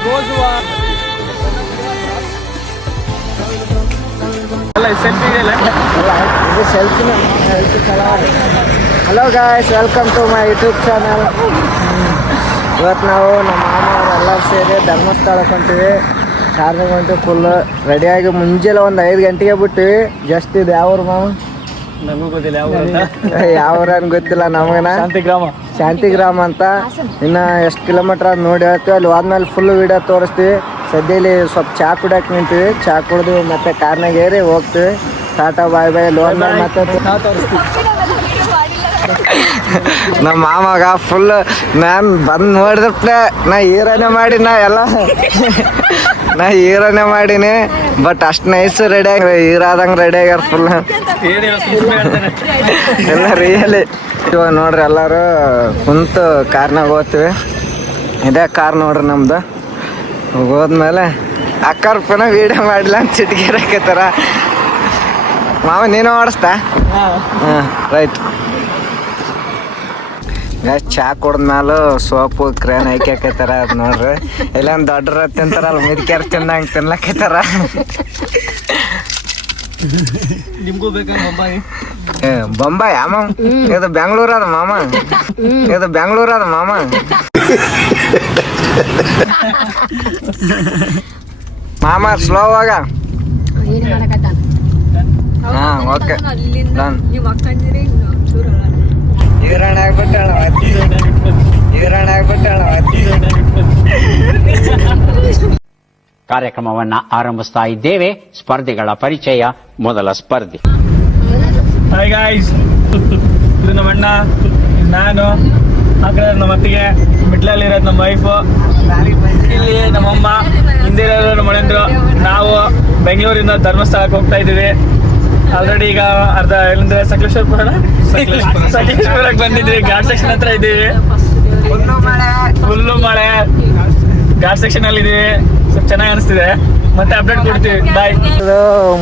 Hello guys, welcome to my YouTube channel. ಇವತ್ತು ನಾವು ನಮ್ಮ ಮಾಮವರೆಲ್ಲರೂ ಸೇರಿ ಧರ್ಮಸ್ಥಳಕ್ಕೆ ಹೊಂಟಿವಿ. ಕಾರ್ನಾಗ ಹೊಂಟು ಫುಲ್ ರೆಡಿಯಾಗಿ ಮುಂಜಾನೆ ಒಂದು 5 ಗಂಟೆಗೆ ಬಿಟ್ಟಿವಿ. ಜಸ್ಟ್ ಇದು ಯಾವ ಮಾಮ? ನಮಗೂ ಗೊತ್ತಿಲ್ಲ ಯಾವ ಊರನ್ ಗೊತ್ತಿಲ್ಲ ನಮಗನ. ಶಾಂತಿಗ್ರಾಮ ಅಂತ. ಇನ್ನು ಎಷ್ಟು ಕಿಲೋಮೀಟ್ರ್ ಅದು ನೋಡಿ ಹೇಳ್ತೀವಿ. ಅಲ್ಲಿ ಹೋದ್ಮೇಲೆ ಫುಲ್ ವಿಡಿಯೋ ತೋರಿಸ್ತೀವಿ. ಸದ್ಯದಲ್ಲಿ ಸ್ವಲ್ಪ ಚಾ ಕುಡಿಯೋಕೆ ನಿಂತೀವಿ. ಚಾ ಕುಡಿದು ಮತ್ತೆ ಕಾರ್ನಾಗ ಏರಿ ಹೋಗ್ತೀವಿ. ಟಾಟಾ ಬಾಯ್ ಬಾಯ್ ಲೋನ್ ಮತ್ತೆ ತೋರಿಸ್ತೀವಿ. ನಮ್ಮ ಮಾಮಗ ಫುಲ್ ನಾನು ಬಂದು ನೋಡಿದಪ್ಪೆ ನಾ ಹೀರೋನೇ ಮಾಡೀನಿ. ನಾ ಹೀರೋನೇ ಮಾಡೀನಿ. ಬಟ್ ಅಷ್ಟು ನೈಸ್ ರೆಡಿ ಆಗಿ ಹೀರಾದಂಗೆ ರೆಡಿ ಆಗ್ಯಾರ ಫುಲ್ ಎಲ್ಲ ರಿಯಲಿ. ಇವಾಗ ನೋಡ್ರಿ ಎಲ್ಲರೂ ಕುಂತು ಕಾರ್ನಾಗ ಹೋಗ್ತೀವಿ. ಇದೇ ಕಾರ್ ನೋಡ್ರಿ ನಮ್ದು. ಹೋದ್ಮೇಲೆ ಅಕ್ಕಾರ ಪುನಃ ವೀಡಿಯೋ ಮಾಡಿಲ್ಲ ಅಂತ ಚಿಟ್ಗಿರಕತ್ತಾರ. ಮಾವ ನೀನು ಓಡಿಸ್ತಾ? ಹಾಂ ರೈಟ್. ಚಾ ಕುಡ್ದ್ಮೇಲೆ ಸೋಪು ಕ್ರೇನ್ ಹಾಕ್ಯಾಕೈತಾರ. ಅದು ನೋಡ್ರಿ ಇಲ್ಲೊಂದು ದೊಡ್ಡ ತಿಂತಾರಲ್ಲ ಮಿದ್ಕ್ಯಾರ ತಿನ್ನಂಗೆ ತಿನ್ಲಕೈತಾರ. ಬೊಂಬಾಯಿ ಅಮ್ಮ ಇದು ಬೆಂಗಳೂರು ಅದ ಮಾಮ. ಇದು ಬೆಂಗಳೂರು ಅದ ಮಾಮ. ಮಾಮ ಸ್ಲೋ ಆಗ. ಹಾಂ ಓಕೆ ಡನ್. ಈರಾಣ ಆಗ್ಬಿಟ್ಟಾಳ ಕಾರ್ಯಕ್ರಮವನ್ನ ಆರಂಭಿಸ್ತಾ ಇದ್ದೇವೆ. ಸ್ಪರ್ಧಿಗಳ ಪರಿಚಯ. ಮೊದಲ ಸ್ಪರ್ಧಿ. ಹಾಯ್ ಗಾಯ್ಸ್, ಇದು ನಮ್ಮ ಅಣ್ಣ, ನಾನು, ಆ ಕಡೆ ನಮ್ಮ ಅತ್ತಿಗೆ, ಮಿಡ್ಲಲ್ಲಿ ಇರೋದು ನಮ್ಮ ವೈಫು, ಇಲ್ಲಿ ನಮ್ಮಮ್ಮ, ಹಿಂದೆ ಇರೋರು ನಮ್ಮ ಮನೆಯಂದ್ರು. ನಾವು ಬೆಂಗಳೂರಿಂದ ಧರ್ಮಸ್ಥಳಕ್ಕೆ ಹೋಗ್ತಾ ಇದ್ದೀವಿ. ಆಲ್ರೆಡಿ ಈಗ ಅರ್ಧ ಏನಂದ್ರೆ ಸಕಲೇಶ್ಪುರಕ್ಕೆ ಬಂದಿದ್ವಿ. ಘಾಟ್ ಸೆಕ್ಷನ್ ಹತ್ರ ಇದ್ದೀವಿ. ಫುಲ್ಲು ಮಳೆ. ಘಾಟ್ ಸೆಕ್ಷನ್ ಅಲ್ಲಿ ಇದೀವಿ. ಸ್ವಲ್ಪ ಚೆನ್ನಾಗಿ ಅನಿಸ್ತಿದೆ. ಮತ್ತೆ ಅಪ್ಡೇಟ್ ಕೊಡ್ತೀವಿ. ಬಾಯ್. ಇದು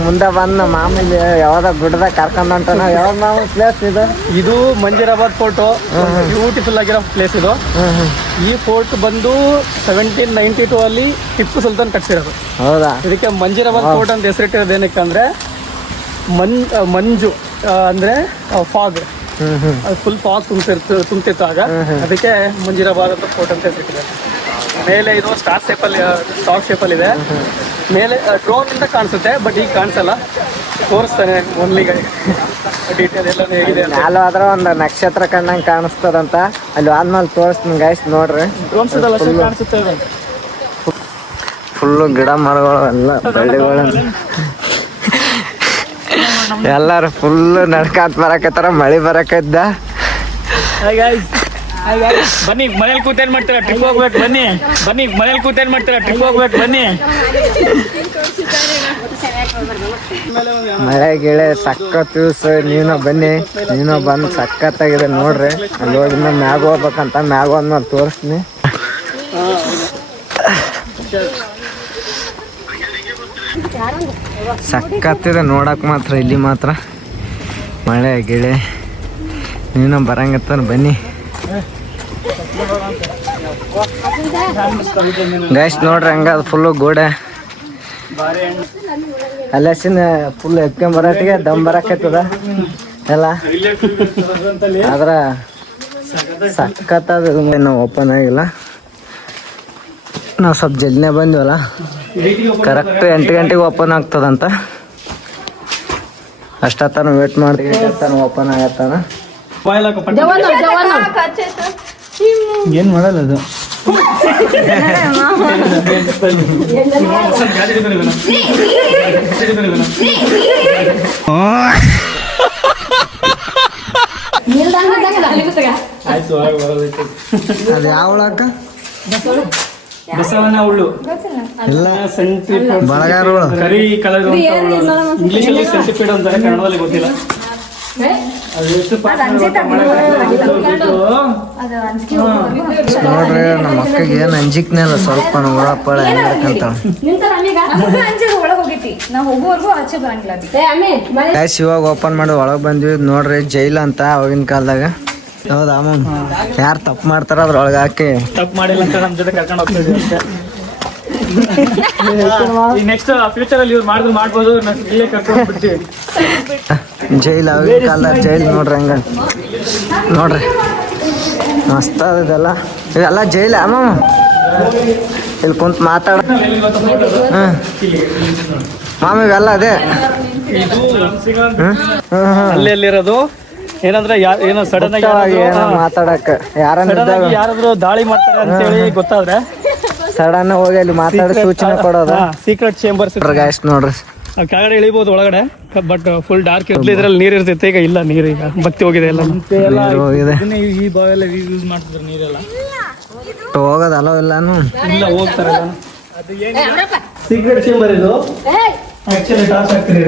ಮುಂದೆ ಬಂದು ಮಾಮೂಲಿ ಯಾವ್ದ ಗುಡ್ಡದಾಗ ಕರ್ಕೊಂಡ್ ಹೊಂಟಾನ. ಯಾವ್ದು ಮಾಮೂಲಿ ಪ್ಲೇಸ್ ಇದು? ಇದು ಮಂಜೀರಾಬಾದ್ ಫೋರ್ಟ್. ಬ್ಯೂಟಿಫುಲ್ ಆಗಿರೋ ಪ್ಲೇಸ್ ಇದು. ಈ ಫೋರ್ಟ್ ಬಂದು 1792 ಅಲ್ಲಿ ಟಿಪ್ಪು ಸುಲ್ತಾನ್ ಕಟ್ಸಿರೋದು. ಹೌದಾ? ಇದಕ್ಕೆ ಮಂಜೀರಾಬಾದ್ ಫೋರ್ಟ್ ಅಂತ ಹೆಸರಿಟ್ಟಿರೋದು ಏನಕ್ಕೆ ಅಂದ್ರೆ ಮಂಜು ಅಂದ್ರೆ ಫಾಗ್. ಅದು ಫುಲ್ ಫಾಗ್ ತುಂಬ್ತಿತ್ತು ಆಗ. ಅದಕ್ಕೆ ಮಂಜೀರಾಬಾದ್ ಅಂತ ಫೋರ್ಟ್ ಅಂತ ಹೆಸರಿಟ್ಟಿದ್ದಾರೆ. ಮೇಲೆ ಇದು ಸ್ಟಾಕ್ ಶೇಪಲ್ಲಿ ಇದೆ. ಮೇಲೆ ಡ್ರೋನ್ ಇಂದ ಕಾಣಿಸುತ್ತೆ, ಬಟ್ ಈಗ ಕಾಣಿಸಲ್ಲ. ತೋರಿಸ್ತಾನೆ ಓನ್ಲಿ ಡೀಟೇಲ್ ಎಲ್ಲ ಹೇಗಿದೆ. ಅಲ್ಲಿ ಹೋದ್ರೆ ಒಂದು ನಕ್ಷತ್ರ ಕಣ್ಣಂಗೆ ಕಾಣಿಸ್ತದಂತ. ಅಲ್ಲಿ ಆದ್ಮೇಲೆ ತೋರಿಸ್ತೀನಿ ಗೈಸ್ ನೋಡ್ರಿ. ಡ್ರೋನ್ಸ್ ಕಾಣಿಸುತ್ತೆ. ಫುಲ್ಲು ಗಿಡ ಮರಗಳು ಎಲ್ಲ ಬಳ್ಳಿಗಳು ಎಲ್ಲಾರು ಫುಲ್ಲು ನಡ್ಕಾತ್ ಬರಕತ್ತಾರ. ಮಳೆ ಬರಕದ್ದ. ಬನ್ನಿ ಮನೇಲಿ ಕೂತೇನ್ ಮಾಡ್ತೀರಾ? ಟ್ರಿಪ್ ಹೋಗ್ಬೇಕು ಬನ್ನಿ. ಮನೇಲಿ ಕೂತೇನ್ ಮಾಡ್ತೀರಾ? ಟ್ರಿಪ್ ಹೋಗ್ಬೇಕು ಬನ್ನಿ. ಮಳೆ ಗಿಳೆ ಸಖತ್ ನೀನು ಬನ್ನಿ. ನೀನು ಬಂದು ಸಖತ್ತಾಗಿದೆ ನೋಡ್ರಿ. ಅಲ್ಲಿ ಹೋಗಿಂದ ಮ್ಯಾಗ ಹೋಗ್ಬೇಕಂತ. ಮ್ಯಾಗ ಹೋದ್ಮೇಲೆ ತೋರಿಸ್ತೀನಿ. ಸಖತ್ತಿದೆ ನೋಡಕ್ ಮಾತ್ರ. ಇಲ್ಲಿ ಮಾತ್ರ ಮಳೆ ಗಿಳೆ ನೀನು ಬರಂಗತ್ತ ಬನ್ನಿ ಗೈಸ್. ನೋಡ್ರಿ ಹಂಗ ಅದು ಫುಲ್ಲು ಗೋಡೆ ಅಲ್ಲಸಿನ ಫುಲ್ ಎತ್ಕೊಂಬರಟ್ಟಿಗೆ ದಮ್ ಬರಕತ್ತದ ಎಲ್ಲ. ಆದ್ರ ಸಖತ್ತದ. ನಾವು ಓಪನ್ ಆಗಿಲ್ಲ. ನಾವು ಸ್ವಲ್ಪ ಜಲ್ದಿನೇ ಬಂದ್ವಲ್ಲ. ಕರೆಕ್ಟ್ 8 ಗಂಟೆಗೆ ಓಪನ್ ಆಗ್ತದಂತ. ಅಷ್ಟೊತ್ತನ ವೇಟ್ ಮಾಡ್ತೀವಿ. ಓಪನ್ ಆಗತ್ತಾನ. ಏನ್ ಮಾಡಲ್ಲ ಅದು. ಅದು ಯಾವ ಅಕ್ಕ? ಬಸವನ ಹುಳ್ಳು ಇಲ್ಲ, ಬಳಗಾರ ಕರಿ ಕಲರ್ ಇಂಗ್ಲಿಷ್ ಅಲ್ಲಿ ಸೆಂಟಿಪೀಡ್ ಅಂತಾರೆ, ಕನ್ನಡದಲ್ಲಿ ಗೊತ್ತಿಲ್ಲ. ನೋಡ್ರಿ ನಮ್ಮ ಅಕ್ಕಗೆ ಏನ್ ಅಂಜಿಕ್ನೇ ಇಲ್ಲ ಸ್ವಲ್ಪ. ಒಳಪಳ ಹೆಂಗಂತ ಇವಾಗ ಓಪನ್ ಮಾಡಿ ಒಳಗೆ ಬಂದ್ವಿ. ನೋಡ್ರಿ ಜೈಲ್ ಅಂತ ಅವಾಗಿನ ಕಾಲದಾಗ. ಹೌದಾ ಅಮ್ಮ? ಯಾರು ತಪ್ಪು ಮಾಡ್ತಾರ ಅದ್ರೊಳಗೆ ಹಾಕಿ ತಪ್ಪು ಮಾಡಿಲ್ಲ ಅಂತ ನಮ್ಮ ಜೊತೆ ಕರ್ಕೊಂಡು ಹೋಗ್ತಿದ್ವಿ ಅಷ್ಟೇ. ಈ ನೆಕ್ಸ್ಟ್ ಫ್ಯೂಚರ್ ಅಲ್ಲಿ ಇವ್ರು ಮಾಡಿದ್ರು ಮಾಡ್ಬೋದು, ನಾವು ಇಲ್ಲೇ ಕರ್ಕೊಂಡು ಬಿಡ್ತೀವಿ. ಜೈಲ್ ಅವಾಗಿನ ಕಾಲದ ಜೈಲ್ ನೋಡ್ರಿ ಹಂಗ ನೋಡ್ರಿ ಮಸ್ತ್ ಅದ ಇದೆಲ್ಲ. ಇವೆಲ್ಲ ಜೈಲ್ ಅಮ್ಮ ಇಲ್ಲಿ ಕುಂತ್ ಮಾತಾಡ. ಮಾಮ ಇವೆಲ್ಲ ಅದೇ ಇದು ಅಲ್ಲಿ ಅಲ್ಲಿರೋದು ಏನಂದ್ರೆ ಏನೋ ಸಡನ್ ಆಗಿ ಮಾತಾಡಕ್ ಯಾರಾದ್ರೂ ದಾಳಿ ಮಾಡ್ತಾರೆ ಅಂತೇಳಿ ಗೊತ್ತಾದ್ರೆ ಸಡನ್ ಹೋಗಿ ಅಲ್ಲಿ ಮಾತಾಡಿ ಸೂಚನೆ ಕೊಡೋದು. ಸೀಕ್ರೆಟ್ ಚೇಂಬರ್ಸ್ ಗಾಯ್ಸ್ ನೋಡ್ರಿ ಕೆಳಗಡೆ ಇಳಿಬಹುದು ಒಳಗಡೆ, ಬಟ್ ಫುಲ್ ಡಾರ್ಕ್ ಇರ್ಲಿ. ಇದ್ರಲ್ಲಿ ನೀರ್ ಇರ್ತೈತೆ, ಈಗ ಇಲ್ಲ ನೀರು, ಈಗ ಬತ್ತಿ ಹೋಗಿದೆ ಎಲ್ಲ. ಈ ಬಾವೆಲ್ಲ ಯೂಸ್ ಮಾಡ್ತಿದ್ರು ನೀರೆಲ್ಲ. ಹೋಗೋದು ಅಲೋ ಇಲ್ಲಾನು ಇಲ್ಲ ಹೋಗ್ತಾರೆ. ಸೀಕ್ರೆಟ್ ಚೇಂಬರ್ ಇದು ಆಕ್ಚುಲಿ ಟಾಸ್ ಆಗ್ತಿದೆ.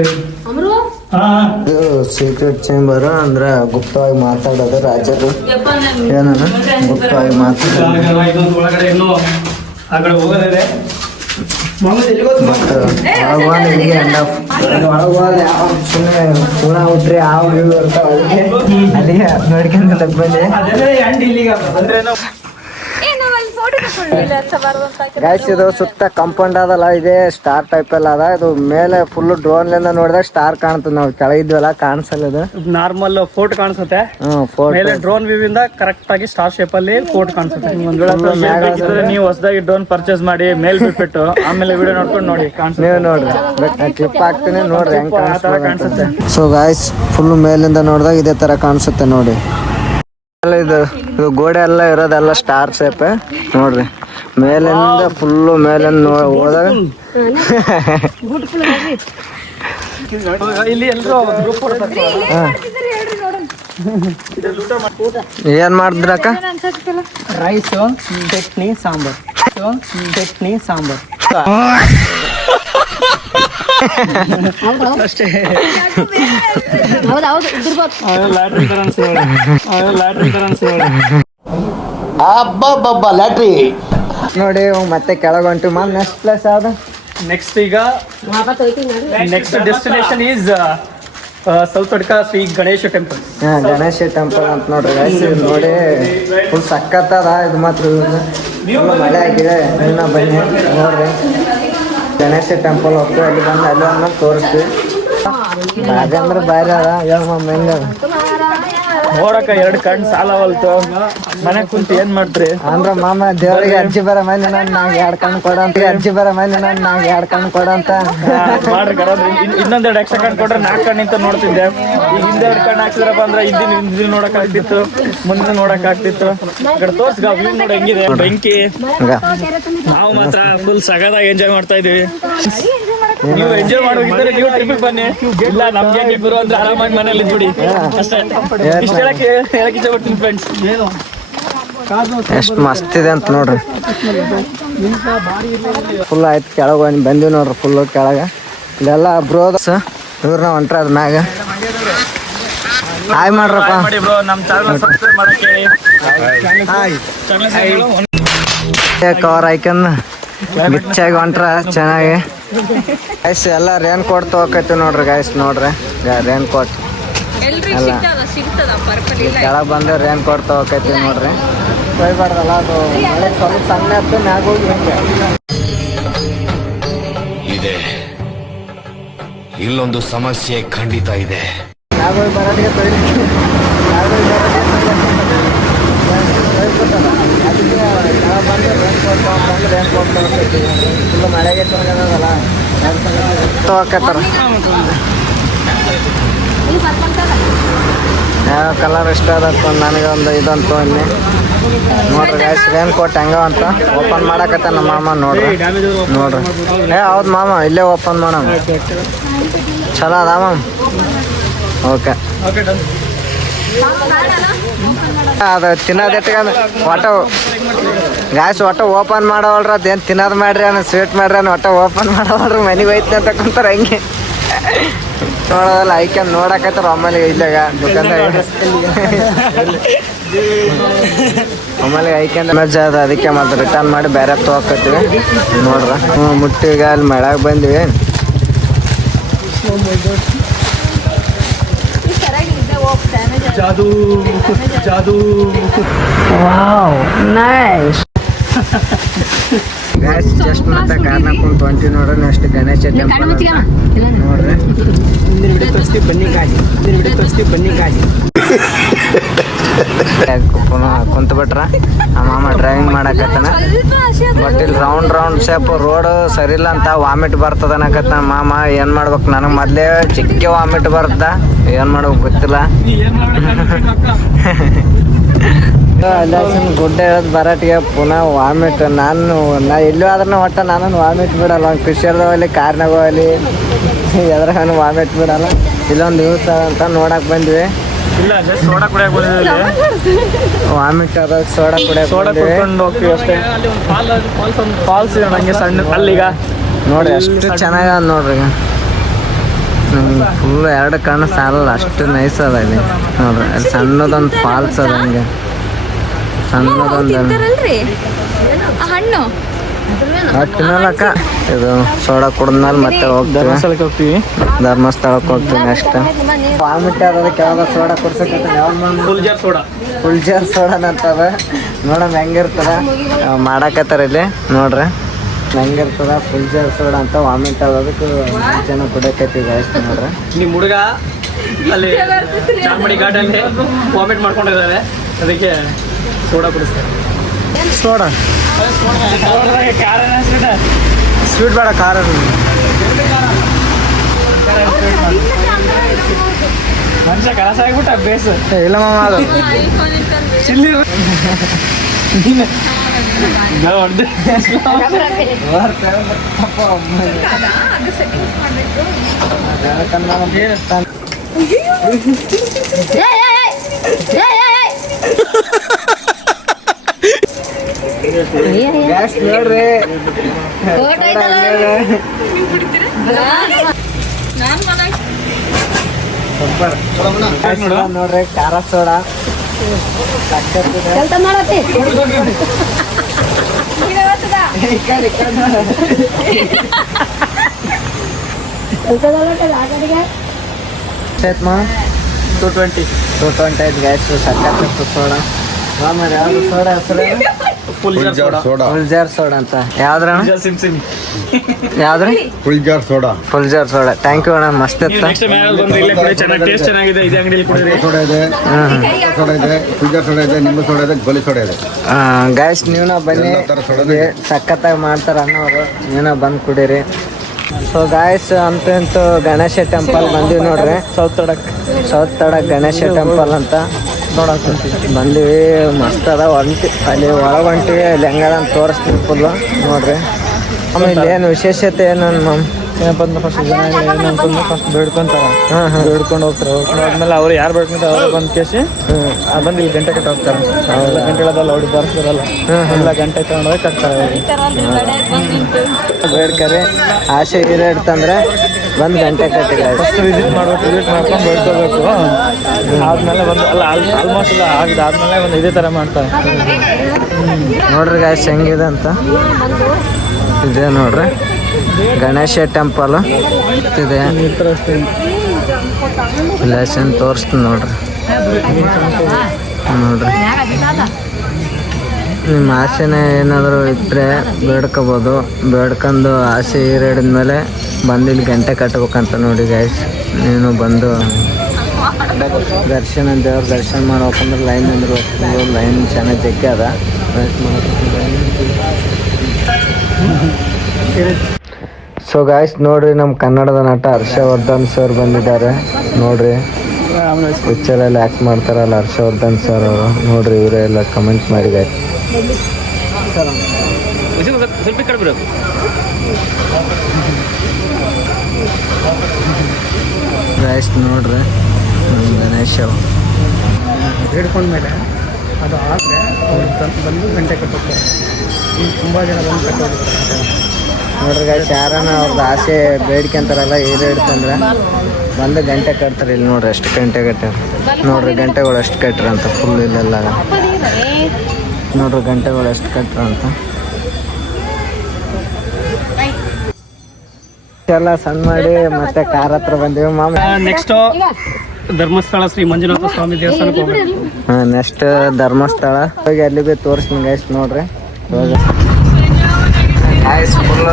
ಇದು ಸೀಕ್ರೆಟ್ ಚೇಂಬರ್ ಅಂದ್ರ ಗುಪ್ತವಾಗಿ ಮಾತಾಡೋದು. ರಾಜರು ಏನ ಗುಪ್ತವಾಗಿ ಮಾತಾಡೋದು. ಇದೊಂದು ಒಳಗಡೆ ಇನ್ನೂ ಆ ಕಡೆ ಹೋಗೋದಿದೆ. ಸುಮ್ಮನೆ ಪೂರ ಹುಟ್ರಿ ಹಾವು ಇವು ಇರ್ತಾವ, ಅಲ್ಲಿಗೆ ನೋಡ್ಕೊಂಡ್ ಬಂದೆ. ಗೈಸ್ ಇದು ಸುತ್ತ ಕಾಂಪೌಂಡ್ ಅದಲ್ಲ, ಇದೆ ಸ್ಟಾರ್ ಟೈಪ್ ಎಲ್ಲ ಅದ. ಇದು ಮೇಲೆ ಫುಲ್ ಡ್ರೋನ್ ಲಿಂದ ನೋಡಿದಾಗ ಸ್ಟಾರ್ ಕಾಣ್ತದೆ. ನಾವು ಕೆಳಗಿದ್ವಲ್ಲ ಕಾಣಿಸಲ್ಲ. ಇದು ನಾರ್ಮಲ್ ಫೋರ್ಟ್ ಕಾಣಿಸುತ್ತೆ. ಮೇಲೆ ಡ್ರೋನ್ ವ್ಯೂ ಇಂದ ಕರೆಕ್ಟ್ ಆಗಿ ಸ್ಟಾರ್ ಶೇಪ್ ಅಲ್ಲಿ ಫೋರ್ಟ್ ಕಾಣಿಸುತ್ತೆ. ನೀವು ಹೊಸದಾಗಿ ಡ್ರೋನ್ ಪರ್ಚೇಸ್ ಮಾಡಿ ಮೇಲ್ ಬಿಟ್ಬಿಟ್ಟು ಆಮೇಲೆ ವಿಡಿಯೋ ನೋಡ್ಕೊಂಡು ನೋಡಿ ಕಾಣಿಸುತ್ತೆ. ನೀವು ನೋಡ್ರಿ ಕ್ಲಿಪ್ ಹಾಕ್ತೀನಿ ನೋಡ್ರಿ ಹೆಂಗ್ ಕಾಣಿಸುತ್ತೆ. ಸೊ ಗೈಸ್ ಫುಲ್ ಮೇಲಿಂದ ನೋಡಿದಾಗ ಇದೇ ತರ ಕಾಣಿಸುತ್ತೆ ನೋಡಿ. ಇದು ಗೋಡೆ ಎಲ್ಲ ಇರೋದೆಲ್ಲ ಸ್ಟಾರ್ ಶೇಪ್ ನೋಡ್ರಿ. ಮೇಲಿಂದ ಫುಲ್ಲು ಮೇಲಿಂದ ಹೋದಾಗ ಇಲ್ಲಿ ಎಲ್ಲರೂ ಏನ್ ಮಾಡಿದ್ರಕ್ಕ? ರೈಸ್, ಚಟ್ನಿ, ಸಾಂಬಾರ್. ಚಟ್ನಿ, ಸಾಂಬಾರ್ ಅಷ್ಟೇ. ಲ್ಯಾಟ್ರಿ ನೋಡಿ ಮತ್ತೆ ಕೆಳಗೊಂಟು ನೆಕ್ಸ್ಟ್ ಪ್ಲೇಸ್ ಯಾವ್ದು? ನೆಕ್ಸ್ಟ್ ಈಗ next destination is Sowthadka Shri Ganesha temple. Ganesha temple ಅಂತ ನೋಡ್ರಿ ಗೈಸ್. ನೋಡಿ ಫುಲ್ ಸಖತ್ತದ. ಇದು ಮಾತ್ರ ಮಳೆ ಆಗಿದೆ. ಇನ್ನ ಬನ್ನಿ ನೋಡ್ರಿ ಗಣೇಶ ಟೆಂಪಲ್ ಹೋಗ್ತೀವಿ. ಅಲ್ಲಿ ಬಂದು ಅಲ್ಲಿ ಒಂದು ತೋರಿಸ್ತೀವಿ. ಬಾರಿ ಅಂದ್ರೆ ಬಾರಿ ಅದ. ಹೆಂಗ ನೋಡಕ ಎರಡು ಕಣ್ಣು ಸಾಲವಲ್ತು. ಮನೆ ಕುಂತು ಏನ್ ಮಾಡ್ತ್ರಿ ಅಂದ್ರ ಮಾಮ ದೇವ್ರಿಗೆ ಅರ್ಜಿ ಬರ ಮನೆ ನಾವ್ ಎರಡ್ ಕಣ್ಣು ಕೊಡಂತ. ಅರ್ಜಿ ಬರ ಮನೆ ನಾವ್ ಎರಡ್ ಕಣ್ಣು ಕೊಡಂತ ಮಾಡ್ರಿ. ಇನ್ನೊಂದೆರಡು ಎಕ್ಸ್ಟ್ರಾ ಕಣ್ಣು ಕೊಟ್ರೆ 4 ಕಣ್ಣು ನಿಂತ ನೋಡ್ತಿದ್ದೆ. ಈಗ ಹಿಂದೆರಡು ಕಣ್ಣು ಹಾಕ್ಸಿದ್ರಪ್ಪ ಅಂದ್ರೆ ಹಿಂದಿನ ನೋಡಕ್ ಆಗ್ತಿತ್ತು, ಮುಂದೆ ನೋಡಕ್ ಆಗ್ತಿತ್ತು. ಈ ಕಡೆ ತೋರ್ಸ್ಗ ವ್ಯೂ ನೋಡಿ ಹೆಂಗಿದೆ. ಬೆಂಕಿ. ನಾವು ಮಾತ್ರ ಫುಲ್ ಸಗದಾಗಿ ಎಂಜಾಯ್ ಮಾಡ್ತಾ ಇದೀವಿ. ನೀವು ಎಂಜಾಯ್ ಮಾಡೋಗಿದ್ರೆ ನೀವು ಟ್ರಿಪ್ ಬನ್ನಿ. ಇಲ್ಲ ನಮ್ಗೆ ಇಬ್ಬರು ಅಂದ್ರೆ ಆರಾಮಾಗಿ ಮನೇಲಿ ಬಿಡಿ ಅಷ್ಟೇ. ಇಷ್ಟ ಹೇಳಕ್ ಇಷ್ಟಪಡ್ತೀನಿ ಫ್ರೆಂಡ್ಸ್. ಎಷ್ಟು ಮಸ್ತ್ ಇದೆ ಅಂತ ನೋಡ್ರಿ. ಫುಲ್ ಆಯ್ತು ಕೆಳಗೆ ಬಂದಿವಿ ನೋಡ್ರಿ. ಫುಲ್ ಕೆಳಗ ಇದೆಲ್ಲ ಬ್ರೋದರ್ಸ್ ಇವ್ರನ್ನ ಹೊಂಟ್ರ ಅದ್ ಮ್ಯಾಗ. ಹಾಯ್ ಮಾಡ್ರಪ್ಪ. ನಮ್ಮ ಚಾನಲ್ ಸಬ್ಸ್ಕ್ರೈಬ್ ಮಾಡಕ್ಕೆ ಕವರ್ ಹಾಕ್ಯಂದ ಗಿಚ್ಚಾಗಿ ಹೊಂಟ್ರ ಚೆನ್ನಾಗಿ. ಗೈಸ್ ಎಲ್ಲ ರೇನ್ ಕೋಟ್ ತಗೋಕೈತಿ ನೋಡ್ರಿ ಗೈಸ್. ನೋಡ್ರಿ ರೇನ್ ಕೋಟ್ ಎಲ್ಲ ಕೆಳಗೆ ಬಂದ್ರೆ ರೇನ್ ಕೋಟ್ ತಗೋಕೈತಿ ನೋಡ್ರಿ. ಕೊಯ್ಬಾರ್ದಲ್ಲ ಅದು ಮಳೆ ಸ್ವಲ್ಪ ಸಣ್ಣ ಹತ್ತು ಮ್ಯಾಗ ಹೋಗಿ ಹೆಂಗೆ ಇದೆ. ಇಲ್ಲೊಂದು ಸಮಸ್ಯೆ ಖಂಡಿತ ಇದೆ. ಮ್ಯಾಗ ಹೋಗಿ ಬರೋದಿಗೆ ತೊಯ್ಲಿಕ್ಕೆ ಅದಕ್ಕೆ ಕೆಳಗೆ ಬಂದ್ರೆ ರೇನ್ ಕೋಟ್ ತಗೊಂಡ್ಬಂದು ರೇನ್ ಕೋಟ್ ತಗೋಕೈತಿ. ಫುಲ್ ಮಳೆಗೆ ತೊಗೊಂಡದಲ್ಲ ತಗೋಕತ್ತಾರ. ಯಾವ ಕಲರ್ ಇಷ್ಟ ಅದಕ್ಕೆ ನನಗೆ ಒಂದು ಇದೊಂದು ತೊಗೊಂಡು ನೋಡ್ರಿ ಗೈಸ್. ರೇನ್ ಕೋಟ್ ಹೆಂಗ ಅಂತ ಓಪನ್ ಮಾಡಕತ್ತ ನಮ್ಮ ಮಾಮ ನೋಡ್ರಿ. ನೋಡ್ರಿ ಹೌದು ಮಾಮ ಇಲ್ಲೇ ಓಪನ್ ಮಾಡೋಣ. ಚಲೋ ಅದ ಮಾಮ. ಓಕೆ ಅದು ತಿನ್ನೋದು ಇಟ್ಕೊಂಡು ಒಟ್ಟ ಗಾಯ್ಸ್ ಒಟ್ಟ ಓಪನ್ ಮಾಡೋವಲ್ರಿ. ಅದೇನು ತಿನ್ನೋದು ಮಾಡ್ರಿ ಅನ್ನ ಸ್ವೀಟ್ ಮಾಡ್ರಿ ಅನ್ನ ಒಟ್ಟ ಓಪನ್ ಮಾಡೋವಲ್ರಿ. ಮನೆಗೆ ಹೋಯ್ತು ಅಂತ ಕುಂತಾರ ಹಂಗೆ ನೋಡೋದಲ್ಲ. ಐಕ್ಯಂದು ನೋಡಕತ್ತಾರ ಆಮೇಲೆ ಇಲ್ಲಾಗ ದುಕಾನ್ದಾಗ ಆಮೇಲೆ ಐಕ್ಯಂದ ಮಜ್ಜಾ ಅದ. ಅದಕ್ಕೆ ಮತ್ತೆ ರಿಟರ್ನ್ ಮಾಡಿ ಬೇರೆ ತೊಗೊಕತ್ತೀವಿ ನೋಡ್ರ. ಮುಟ್ಟಿಗೆ ಅಲ್ಲಿ ಮಳೆಗೆ ಬಂದ್ವಿ. ಜಾದೂ ಜಾದೂ. Wow nice. ಗಾಯ್ಸ್ ಜಸ್ಟ್ ಮತ್ತೆ ಕಾರ್ನಾಗ ಕುಂತು ಹೊಂಟಿವಿ ನೋಡ್ರಿ. ನೆಕ್ಸ್ಟ್ ಗಣೇಶ ಟೆಂಪಲ್ ನೋಡ್ರಿ. ಬನ್ನಿ ಗಾಯ್ಸ್ ಪುನಃ ಕುಂತ ಬಿಟ್ರ ನಮ್ಮ ಮಾಮ ಡ್ರೈವಿಂಗ್ ಮಾಡಕತ್ತಾನ. ಬಟ್ ಇಲ್ಲಿ ರೌಂಡ್ ಶೇಪ್ ರೋಡ್ ಸರಿ ಇಲ್ಲ ಅಂತ ವಾಮಿಟ್ ಬರ್ತದ ಅನ್ನಕತ್ತ ಮಾಮ. ಏನ್ ಮಾಡ್ಬೇಕು, ನನಗೆ ಮೊದ್ಲೇ ಚಿಕ್ಕ ವಾಮಿಟ್ ಬರ್ತದ, ಏನ್ ಮಾಡ್ಬೇಕು ಗೊತ್ತಿಲ್ಲ. ಗುಡ್ಡ ಹೇಳೋದು ಬರಾಟಿಗೆ ಪುನಃ ವಾಮಿಟ್. ನಾ ಎಲ್ಲೂ ಆದ್ರೂ ಒಟ್ಟ ನಾನು ವಾಮಿಟ್ ಬಿಡಲ್ಲ. ಒಂದು ಖುಷಿಯರ್ದಲ್ಲಿ ಕಾರ್ನಾಗ ಹೋಗಲಿ ಎದ್ರಾಗ ವಾಮಿಟ್ ಬಿಡಲ್ಲ. ಇಲ್ಲೊಂದು ಯೂಸ್ ಅಂತ ನೋಡಕ್ ಬಂದ್ವಿ. ಇಲ್ಲ ಜಸ್ಟ್ ಸೋಡಾ ಕುಡಿಯಕ್ಕೆ ಬಂದಿದ್ದೀವಿ. ವಾಮಿಟ್ ಅದ ಸೋಡಾ ಕುಡ್ಕೊಂಡು ಹೋಗ್ತೀವಿ ಅಷ್ಟೇ. ಫಾಲ್ಸ್ ಇದೆ ನಂಗೆ ಸಣ್ಣ ಅಲ್ಲಿಗ ನೋಡಿ ಎಷ್ಟು ಚೆನ್ನಾಗ ನೋಡ್ರಿ. ಫುಲ್ 2 ಕಣ್ಣು ಸಾಲಲ್ಲ, ಅಷ್ಟು ನೈಸ್ ಅದ ಇಲ್ಲಿ ನೋಡ್ರಿ. ಅಲ್ಲಿ ಸಣ್ಣದೊಂದು ಫಾಲ್ಸ್ ಅದ, ಹಂಗೆ ಸಣ್ಣದೊಂದು ಹಣ್ಣು ತಿನ್ನಲಕ್ಕ. ಇದು ಸೋಡಾ ಕುಡಿದ್ಮೇಲೆ ಮತ್ತೆ ಹೋಗ್ತೀವಿ ಧರ್ಮಸ್ಥಳಕ್ಕೆ ಹೋಗ್ತೀವಿ. ನೆಕ್ಸ್ಟ್ ವಾಮಿಟ್ ಆದದಕ್ಕೆ ಯಾವ್ದು ಸೋಡಾ ಕುಡ್ಸಕ್ಕೆ ಫುಲ್ ಜಾರ್ ಸೋಡಾ ಅಂತದ. ನೋಡಮ್ ಹೆಂಗಿರ್ತದ ಮಾಡಾಕತ್ತಾರ ಇಲ್ಲಿ ನೋಡ್ರಿ. ಹೆಂಗಿರ್ತದ ಫುಲ್ ಜಾರ್ ಸೋಡಾ ಅಂತ. ವಾಮಿಟ್ ಆಗೋದಕ್ಕೆ ಜನ ಕುಡಿಯಕತ್ತೀವಿ ಗಾಯ್ಸ್ ನೋಡ್ರಿ. ನಿಮ್ಮ ಹುಡುಗ ಅಲ್ಲಿ ಚಾರ್ಮಡಿ ಘಾಟಲ್ಲಿ ವಾಮಿಟ್ ಮಾಡ್ಕೊಂಡಿದ್ದಾರೆ, ಅದಕ್ಕೆ ಸೋಡಾ ಕುಡಿಸ್ತಾರೆ. ಸೋಡಾ ಸ್ವೀಟ್ ಬೇಡ, ಖಾರ ಮನುಷ್ಯ ಕಲಸ ಆಗಿಬಿಟ್ಟ ಬೇಸ್. ಇಲ್ಲ ಮಾಮ ಅದು ಚಿಲ್ಲಿ ಗ್ಯಾಸ್ ನೋಡ್ರಿ ನೋಡ್ರಿ ಖಾರ ಸೋಡಾ $220 ಐದು ಗ್ಯಾಸ್ ಸಕ್ಕತ್ತು ಸೋಡಾ. ಆಮೇಲೆ ಯಾವ್ದು ಸೋಡಾ ಹೆಸರು? Full jar soda. Full jar soda ಅಂತ. ಯಾವ್ದ್ರಣ? ಯಾವ್ದ್ರಿ? Full jar soda. Full jar soda. Thank you ಅಣ್ಣ, ಮಸ್ತ್ ಇತ್ತು. ಟೇಸ್ಟ್ ಚೆನ್ನಾಗಿದೆ. ಇದೇ ಅಂಗಡಿಯಲ್ಲಿ ಕುಡಿದ್ರಿ. ಸೋಡಾ ಇದೆ, ಸೋಡಾ ಇದೆ, ಫುಲ್ ಜಾರ್ ಸೋಡಾ ಇದೆ, ನಿಂಬು ಸೋಡಾ ಇದೆ, ಗೋಲಿ ಸೋಡಾ ಇದೆ. ಗಾಯ್ಸ್ ನೀವ್ನ ಬನ್ನಿ, ಎಲ್ಲ ಥರ ಸೋಡಾನು ಇದೆ. ಸಖತ್ತಾಗಿ ಮಾಡ್ತಾರ ಅನ್ನೋರು. ನೀವ್ನ ಬಂದು ಕುಡೀರಿ. ಸೊ ಗಾಯ್ಸ್ ಅಂತೂ ಗಣೇಶ ಟೆಂಪಲ್ ಬಂದೀವಿ ನೋಡ್ರಿ. ಸೌತ್ ತಡಕ್ ಗಣೇಶ ಟೆಂಪಲ್ ಅಂತ ನೋಡಕ್ ಬಂದೀವಿ. ಮಸ್ತ್ ಅದ. ಅಲ್ಲಿ ಒಳಗೆ ಹೊಂಟಿವಿ. ಅಲ್ಲಿ ಹೆಂಗದ ಅಂತ ತೋರಿಸ್ತೀವಿ ಫುಲ್ಲು ನೋಡ್ರಿ. ಆಮೇಲೆ ಏನು ವಿಶೇಷತೆ ಏನು ಮ್ಯಾಮ್? ಏನಪ್ಪ ಅಂದ್ರೆ ಫಸ್ಟ್ ಜನ ಏನಂತಂದ್ರೆ ಫಸ್ಟ್ ಬೇಡ್ಕೊಂತಾರ. ಬೇಡ್ಕೊಂಡು ಹೋಗ್ತಾರೆ. ಹೋದ್ಮೇಲೆ ಅವ್ರು ಯಾರು ಬೇಡ್ಕೊಂತ ಅವ್ರು ಬಂದು ಕೇಸಿ ಬಂದು ಇಲ್ಲಿ ಗಂಟೆ ಕಟ್ಟಿ ಹೋಗ್ತಾರೆ. ಎಲ್ಲ ಗಂಟೆಗಳದಲ್ಲ ಅವ್ರಿಗೆ ಬರ್ಸ್ತಾರಲ್ಲ, ಎಲ್ಲ ಗಂಟೆ ತಗೊಂಡೋಗಿ ಕಟ್ತಾರೆ. ಬೇಡ್ಕರಿ ಆಸೆ ಇರ್ತಂದ್ರೆ ಬಂದು ಗಂಟೆ ಕಟ್ಟಿ ಫಸ್ಟ್ ವಿಸಿಟ್ ಮಾಡ್ಬೇಕು. ವಿಸಿಟ್ ಮಾಡ್ಕೊಂಡು ಬೇಡ್ಕೋಬೇಕು. ಆದ್ಮೇಲೆ ಒಂದು ಅಲ್ಲ ಆಲ್ಮೋಸ್ಟ್ ಎಲ್ಲ ಆಗಿದ್ದಾದ್ಮೇಲೆ ಒಂದು ಇದೇ ಥರ ಮಾಡ್ತಾರೆ. ನೋಡ್ರಿ ಗಾಯ್ಸ್ ಹೆಂಗಿದೆ ಅಂತ. ಇದೆ ನೋಡ್ರಿ ಗಣೇಶ ಟೆಂಪಲ್ ಇದೆ. ಲೆಸನ್ ತೋರಿಸ್ತೀನಿ ನೋಡ್ರಿ. ನಿಮ್ಮ ಆಸೆನ ಏನಾದರೂ ಇದ್ದರೆ ಬೇಡ್ಕೋಬೋದು. ಬೇಡ್ಕೊಂಡು ಆಸೆ ಈಡೇರಿದ್ಮೇಲೆ ಬಂದು ಇಲ್ಲಿ ಗಂಟೆ ಕಟ್ಬೇಕಂತ ನೋಡಿ ಗಾಯ್ಸ್. ನೀನು ಬಂದು ದೇವ್ರ ದರ್ಶನ ಮಾಡ್ಬೇಕಂದ್ರೆ ಲೈನ್ ನಿಂದಿರ್ಬೇಕು. ಲೈನ್ ಚೆನ್ನಾಗಿ ಜಗ್ಗಿ ಅದ. ಸೊ ಗಾಯ್ಸ್ ನೋಡ್ರಿ, ನಮ್ಮ ಕನ್ನಡದ ನಟ ಹರ್ಷವರ್ಧನ್ ಸರ್ ಬಂದಿದ್ದಾರೆ ನೋಡ್ರಿ. ಪಿಕ್ಚರಲ್ಲಿ ಆ್ಯಕ್ಟ್ ಮಾಡ್ತಾರಲ್ಲ ಹರ್ಷವರ್ಧನ್ ಸರ್ ಅವರು ನೋಡ್ರಿ. ಇವರೇ ಎಲ್ಲ ಕಮೆಂಟ್ ಮಾಡಿ ಗಾಯ್ಸ್. ಗಾಯ್ಸ್ ನೋಡ್ರಿ ಗಣೇಶ ಬೇಡ್ಕೊಂಡ್ಮೇಲೆ ಅದು ಆದರೆ ಅವ್ರು ಬಂದು ಗಂಟೆ ಕಟ್ಟೋಗ್ತಾರೆ. ತುಂಬ ಜನ ಬಂದು ಕಟ್ಟೋಗಿರ್ತಾರೆ. ನೋಡ್ರಿ ಗಾಯ್ಸ್, ಯಾರನ್ನ ಅವ್ರದ್ದು ಆಸೆ ಬೇಡಿಕೆ ಅಂತಾರಲ್ಲ ಈಡೇರ್ತಂದ್ರೆ ಬಂದು ಗಂಟೆ ಕಟ್ತಾರೆ. ಇಲ್ಲಿ ನೋಡ್ರಿ ಎಷ್ಟು ಗಂಟೆ ಕಟ್ಟಾರ ನೋಡ್ರಿ. ಗಂಟೆಗಳು ಎಷ್ಟು ಕಟ್ಟ್ರ ಅಂತ ಫುಲ್ ಇಲ್ಲೆಲ್ಲ ನೋಡ್ರಿ. ಗಂಟೆಗಳು ಎಷ್ಟು ಕಟ್ಟ್ರ ಅಂತ ಎಲ್ಲ ಸಣ್ಣ ಮಾಡಿ ಮತ್ತೆ ಕಾರ್ ಹತ್ರ ಬಂದೀವಿ ಮಾಮ. ನೆಕ್ಸ್ಟ್ ಧರ್ಮಸ್ಥಳ ಶ್ರೀ ಮಂಜುನಾಥ ಸ್ವಾಮಿ ದೇವಸ್ಥಾನಕ್ಕೆ ಹೋಗ್ಬೇಕು. ನೆಕ್ಸ್ಟ್ ಧರ್ಮಸ್ಥಳ ಹೋಗಿ ಅಲ್ಲಿ ಬಿ ತೋರಿಸ್ತೀನಿ ಗಾಯ್ಸ್ ನೋಡ್ರಿ. ಇವಾಗ ಗಾಯ್ಸ್ ಫುಲ್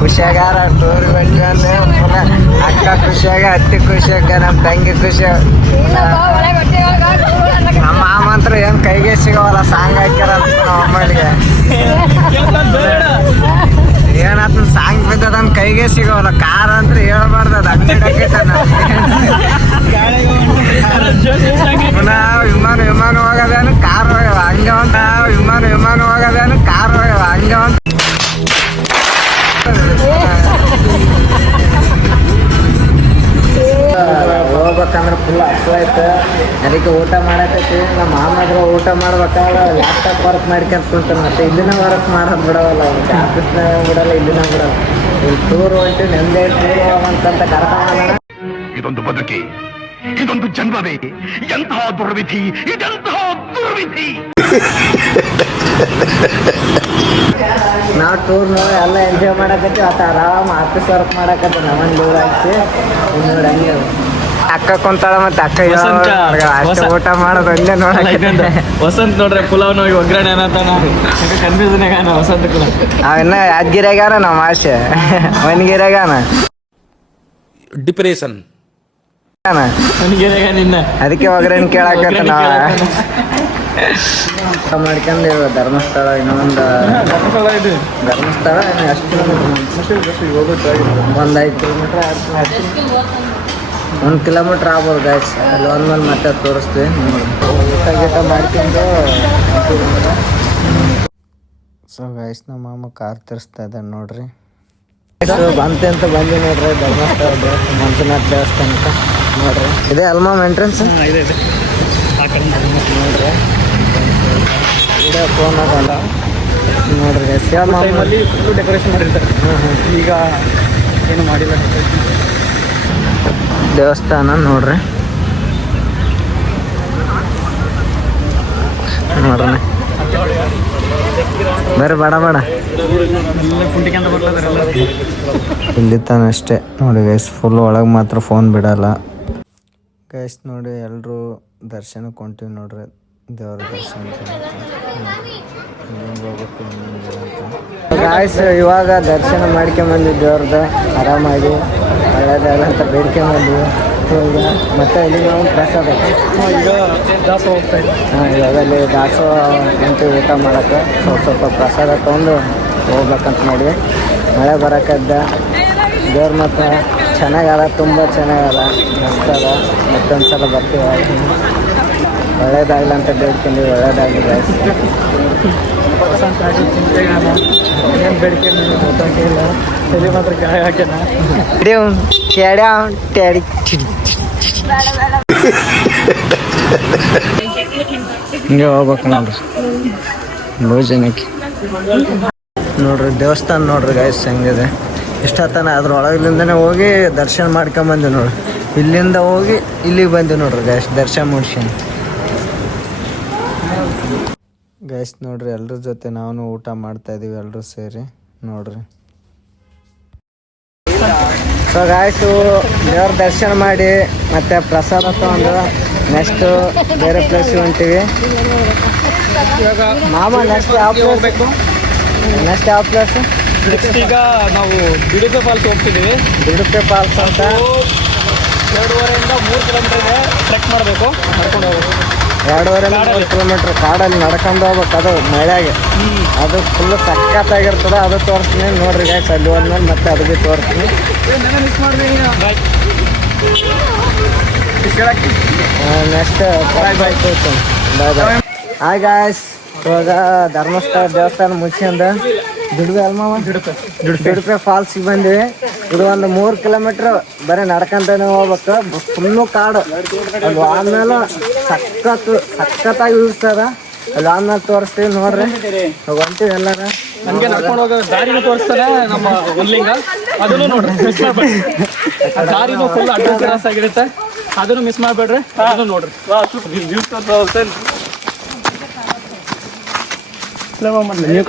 ಖುಷಿಯಾಗಾರ ಟೂರ್ ಬಿಟ್ವಿ ಅಂದ್ರೆ ಫುಲ್ ಅಕ್ಕ ಖುಷಿಯಾಗ ಅತ್ತಿ ಖುಷಿಯಾಗ ನಮ್ಮ ತಂಗಿ ಖುಷಿಯಾಗ ನಮ್ಮ ಮಾಮ ಅಂತ್ರ ಏನ್ ಕೈಗೆ ಸಿಗೋವಲ್ಲ ಸಾಂಗ್ ಹಾಕ್ಯಾರ ನಮ್ಮ ಅಮ್ಮಳಿಗೆ ಏನಾತ ಸಾಂಗ್ ಬಿದ್ದದನ್ ಕೈಗೆ ಸಿಗೋವಲ್ಲ ಕಾರ್ ಅಂತ ಹೇಳ್ಬಾರ್ದು ಅದು ಪುನಃ ವಿಮಾನ ಹೋಗೋದೇನು ಕಾರ್ ಹೋಗ್ಯವ ಹಂಗೆ ಅಂತ ವಿಮಾನ ಹೋಗೋದೇನು ಕಾರ್ ಹೋಗ್ಯವ ಹಂಗೆ ಅಂತ ಹೋಗ್ಬೇಕಂದ್ರೆ ಫುಲ್ ಹಸುವಾಯ್ತು ಅದಕ್ಕೆ ಊಟ ಮಾಡಕತ್ತಿ ನಮ್ಮ ಮಾಮಾದ್ರು ಊಟ ಮಾಡ್ಬೇಕಾದ್ರೆ ಲ್ಯಾಪ್ಟಾಪ್ ವರ್ಕ್ ಮಾಡ್ಕೊಂತ ಕುಂತಾನೆ ಮತ್ತೆ ಇಲ್ಲಿನ ವರ್ಕ್ ಮಾಡೋದು ಬಿಡವಲ್ಲ ಆಫೀಸ್ನಾಗ ಬಿಡಲ್ಲ ಇಲ್ಲಿನ ಬಿಡಲ್ಲ ಇಲ್ಲಿ ಟೂರ್ ಹೊಂಟು ನೆಮ್ಮದಿ ಟೂರ್ ಹೋಗಂತ ಕರ್ಕೊಂಡ ಇದೊಂದು ಬದುಕಿ ಇದೊಂದು ಜನ್ಮವೇ ಎಂತಹ ದುರ್ವಿಧಿ ಇದೆಂತಹ ದುರ್ವಿಧಿ ನಾವು ಟೂರ್ ನೋಡಿ ಎಲ್ಲ ಎಂಜಾಯ್ ಮಾಡಕತ್ತಿ ಆತ ಆರಾಮ್ ಆಫೀಸ್ ವರ್ಕ್ ಮಾಡಕತ್ತಿ ನಮ್ಮನ್ ದೂರ ಹಾಕಿ ನೋಡಿ ಹಂಗೆ ಅಕ್ಕ ಕುಂತಾಳ ಮತ್ತೆ ಅಕ್ಕ ಅಷ್ಟು ಊಟ ಮಾಡೋದು ಒಂದೇ ನೋಡಕ್ಕೆ ವಸಂತ್ ನೋಡ್ರೆ ಪುಲಾವ್ ನೋಡಿ ಒಗ್ಗರಣೆ ಅನ್ನತಾನ ಕನ್ಫ್ಯೂಸನ್ ಆಗಾನ ವಸಂತ ಕುಲ ಅವಿನ್ನ ಯಾದಗಿರಿಯಾಗಾನ ನಮ್ಮ ಆಸೆ ಮನ್ಗಿರಿಯಾಗಾನ ಡಿಪ್ರೆಷನ್ ನಿನ್ನ ಅದಕ್ಕೆ ಒಗ್ಗರಣೆ ಕೇಳಾಕತ್ತ ನಾವ ಮಾಡ್ಕೊಂಡು ಧರ್ಮಸ್ಥಳ ಇನ್ನೊಂದು ಧರ್ಮಸ್ಥಳ ಎಷ್ಟು ಒಂದು 5 ಕಿಲೋಮೀಟ್ರ್ 1 ಕಿಲೋಮೀಟ್ರ್ ಆಗ್ಬೋದು ಗಾಯ್ಸ್ ಅಲ್ಲಿ ಒಂದ್ಮೇಲೆ ಮತ್ತೆ ತೋರಿಸ್ತೀವಿ ಊಟ ಗೀಟ ಮಾಡ್ಕೊಂಡು ಸೊ ಗಾಯ್ಸ್ ನಮ್ಮ ಮಾಮ ಕಾರ್ ತರಿಸ್ತಾ ಇದ್ದಾನೆ ನೋಡ್ರಿ ಬಂತೆ ಅಂತ ಬಂದಿ ನೋಡ್ರಿ ಧರ್ಮಸ್ಥಳ ಮಂಜುನಾಥ್ ದೇವಸ್ಥಾನಕ್ಕೆ ನೋಡ್ರಿ ಇದೆ ಅಲ್ಮಾಮ್ ಎಂಟ್ರೆನ್ಸ್ ನೋಡ್ರಿ ಫೋನ್ ಆಗಲ್ಲ ನೋಡ್ರಿ ಟೈಮಲ್ಲಿ ಫುಲ್ಲು ಡೆಕೋರೇಷನ್ ಮಾಡಿರ್ತಾರೆ ಈಗ ಏನು ಮಾಡಿಲ್ಲ ದೇವಸ್ಥಾನ ನೋಡ್ರಿ ನೋಡ್ರಿ ಬರ್ರಿ ಬೇಡ ಇಲ್ಲಿ ತಾನ ಅಷ್ಟೇ ನೋಡಿ ಗೈಸ್ ಫುಲ್ ಒಳಗೆ ಮಾತ್ರ ಫೋನ್ ಬಿಡಲ್ಲ ಗೈಸ್ ನೋಡಿ ಎಲ್ಲರೂ ದರ್ಶನಕ್ಕೆ ಹೊಂಟಿವಿ ನೋಡ್ರಿ ದೇವ್ರ ದರ್ಶನ ಗಾಯ್ಸ್ ಇವಾಗ ದರ್ಶನ ಮಾಡ್ಕೊಂಬಂದ್ವಿ ದೇವ್ರದ್ದು ಆರಾಮಾಗಿ ಒಳ್ಳೇದಲ್ಲ ಅಂತ ಬೇಡ್ಕೊಂಬಂದ್ವಿ ಈಗ ಮತ್ತೆ ಇಲ್ಲಿ ನಾವು ಪ್ರಸಾದ ಈಗ ದಾಸ ಹೋಗ್ತಾ ಇದ್ದೀವಿ ಹಾಂ ಇವಾಗ ಅಲ್ಲಿ ದಾಸೋಹ ಹೊಂಟಿವಿ ಊಟ ಮಾಡೋಕ್ಕೆ ಸ್ವಲ್ಪ ಪ್ರಸಾದ ತೊಗೊಂಡು ಹೋಗ್ಬೇಕಂತ ಮಾಡಿ ಮಳೆ ಬರೋಕ್ಕದ್ದ ದೇವ್ರ ಮಾತ್ರ ಚೆನ್ನಾಗದ ತುಂಬ ಚೆನ್ನಾಗದ ಮಸ್ತ್ ಅದ ಮತ್ತೊಂದು ಸಲ ಬರ್ತೀವಿ ಒಳ್ಳೇದಾಗಲ್ಲ ಅಂತ ಬೇಡ್ಕೊಂಡ್ವಿ ಒಳ್ಳೇದಾಗಲಿ ಗಾಯ್ಸ್ ವಸಂತ ಆಗಿ ಚಿಂತೆಗಾನ ಏನು ಬೇಡಿಕೆ ಗೊತ್ತಾಗಿಲ್ಲ ತಲೆ ಮಾತ್ರ ಗಾಯ ಹಾಕ್ಯಾನ ಹಿಂಗೆ ಹೋಗ್ಬೇಕು ನೋಡ್ರಿ ಭೋಜನಕ್ಕೆ ನೋಡ್ರಿ ದೇವಸ್ಥಾನ ನೋಡ್ರಿ ಗಾಯ್ಸ್ ಹೆಂಗಿದೆ ಇಷ್ಟತನ ಅದ್ರೊಳಗಿಂದನೇ ಹೋಗಿ ದರ್ಶನ ಮಾಡ್ಕೊಂಬಂದ್ವಿ ನೋಡ್ರಿ ಇಲ್ಲಿಂದ ಹೋಗಿ ಇಲ್ಲಿಗೆ ಬಂದ್ವಿ ನೋಡ್ರಿ ಗಾಯ್ಸ್ ದರ್ಶನ ಮುಗಿಸ್ಕೊಂಡು ಗೈಸ್ ನೋಡ್ರಿ ಎಲ್ಲರ ಜೊತೆ ನಾವು ಊಟ ಮಾಡ್ತಾ ಇದೀವಿ ಎಲ್ಲರೂ ಸೇರಿ ನೋಡ್ರಿ ಸೊ ಗಾಯ್ಸು ದೇವ್ರ ದರ್ಶನ ಮಾಡಿ ಮತ್ತೆ ಪ್ರಸಾದ ತಗೊಂಡು ನೆಕ್ಸ್ಟ್ ಬೇರೆ ಪ್ಲೇಸಿಗೆ ಹೊಂಟಿವಿ ಮಾಮ ನೆಕ್ಸ್ಟ್ ಯಾವ ಪ್ಲೇಸ್ ನೆಕ್ಸ್ಟ್ ಯಾವ ಪ್ಲೇಸ್ ನೆಕ್ಸ್ಟ್ ಈಗ ನಾವು ಬಿಡುಪೆ ಫಾಲ್ಸ್ ಹೋಗ್ತಿದ್ದೀವಿ ಬಿಡುಪೆ ಫಾಲ್ಸ್ ಅಂತ 2.5 ಇಂದ 3 ಕಿಲೋಮೀಟರ್ ಇದೆ ಟ್ರೆಕ್ ಮಾಡಬೇಕು ನಡ್ಕೊಂಡು ಹೋಗ್ಬೇಕು 2.5 ಕಿಲೋಮೀಟ್ರ್ ಕಾಡಲ್ಲಿ ನಡ್ಕೊಂಡು ಹೋಗ್ಬೇಕು ಅದು ಮಳೆಗೆ ಅದು ಫುಲ್ ಸಖತ್ತಾಗಿರ್ತದೆ ಅದು ತೋರಿಸ್ತೀನಿ ನೋಡ್ರಿ ಗಾಯ್ಸ್ ಅಲ್ಲಿ ಹೋದ್ಮೇಲೆ ಮತ್ತೆ ಅದು ಭೀ ತೋರಿಸ್ತೀನಿ ಮಿಸ್ ಮಾಡಿದೆ ನೆಕ್ಸ್ಟ್ ಬಾಯ್ ಬಾಯ್ ಹಾಯ್ ಗಾಯ್ಸ್ ಇವಾಗ ಧರ್ಮಸ್ಥಳ ದೇವಸ್ಥಾನ ಮುಗಿಸ್ಕೊಂಡು ದುಡ್ಬೆ ಅಲ್ಮಾವ ದುಡ್ಬೆ ಫಾಲ್ಸಿಗೆ ಬಂದ್ವಿ ಇದು ಒಂದು 3 ಕಿಲೋಮೀಟ್ರ್ ಬರೀ ನಡ್ಕೊಂತಾನೆ ಹೋಗ್ಬೇಕು ಫುಲ್ಲು ಕಾಡು ಅದು ಆದ್ಮೇಲೆ ಸಖತ್ತಾಗಿ ಇಳಿಸ್ತದ ಅಲ್ಲಿ ಆದ್ಮೇಲೆ ತೋರಿಸ್ತೀವಿ ನೋಡ್ರಿ ಹೊಂಟಿವಿ ಎಲ್ಲಾರ ನಮಗೆ ನಡ್ಕೊಂಡು ಹೋಗೋ ದಾರಿನೂ ತೋರಿಸ್ತಾರೆ ನಮ್ಮ ಒನ್ಲಿಂಗ ಅದನ್ನು ನೋಡ್ರಿ ಮಿಸ್ ಮಾಡ್ಬೇಡ್ರಿ ದಾರಿನೂ ಫುಲ್ ಅಡ್ವೆಂಚರಸ್ ಆಗಿರುತ್ತೆ ಅದನ್ನು ಮಿಸ್ ಮಾಡಬೇಡ್ರಿ ಅದನ್ನು ನೋಡ್ರಿ ನೀವು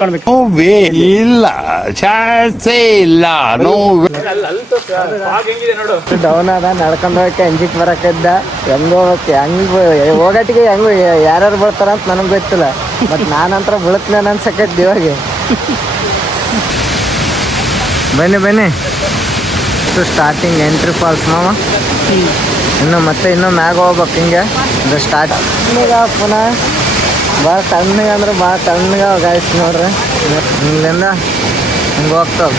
ಕಾಣ್ಬೇಕು ಇಲ್ಲ ಚಾನ್ಸೇ ಇಲ್ಲ ಡೌನ್ ಅದ ನಡ್ಕೊಂಡು ಹೋಗಕ್ಕೆ ಅಂಜಿಕ್ ಬರಕಿದ್ದ ಹೆಂಗ್ ಹೋಗಕ್ಕೆ ಹೋಗಟ್ಟಿಗೆ ಹೆಂಗ್ ಯಾರ್ಯಾರು ಬೀಳ್ತಾರ ಅಂತ ನನಗೆ ಗೊತ್ತಿಲ್ಲ ಬಟ್ ನಾನಂತರ ಬೀಳ್ತೀನಿ ಅನ್ಸಕೈತಿ ಇವಾಗ ಬನ್ನಿ ಬನ್ನಿ. ಸ್ಟಾರ್ಟಿಂಗ್ ಎಂಟ್ರಿ ಫಾಲ್ಸ್ ಮಾಮ. ಇನ್ನು ಮತ್ತೆ ಇನ್ನೂ ಮ್ಯಾಗ ಹೋಗ್ಬೇಕು ಹಿಂಗೆ. ಇದು ಸ್ಟಾರ್ಟಿಂಗ್ ಪುನಃ ಭಾಳ ತಣ್ಣಗೆ ಅಂದ್ರೆ ಭಾಳ ತಣ್ಣಗೆ ಗಾಯ್ಸ್ ನೋಡ್ರಿ. ಇಲ್ಲಿಂದ ಹಿಂಗೆ ಹೋಗ್ತಾವ,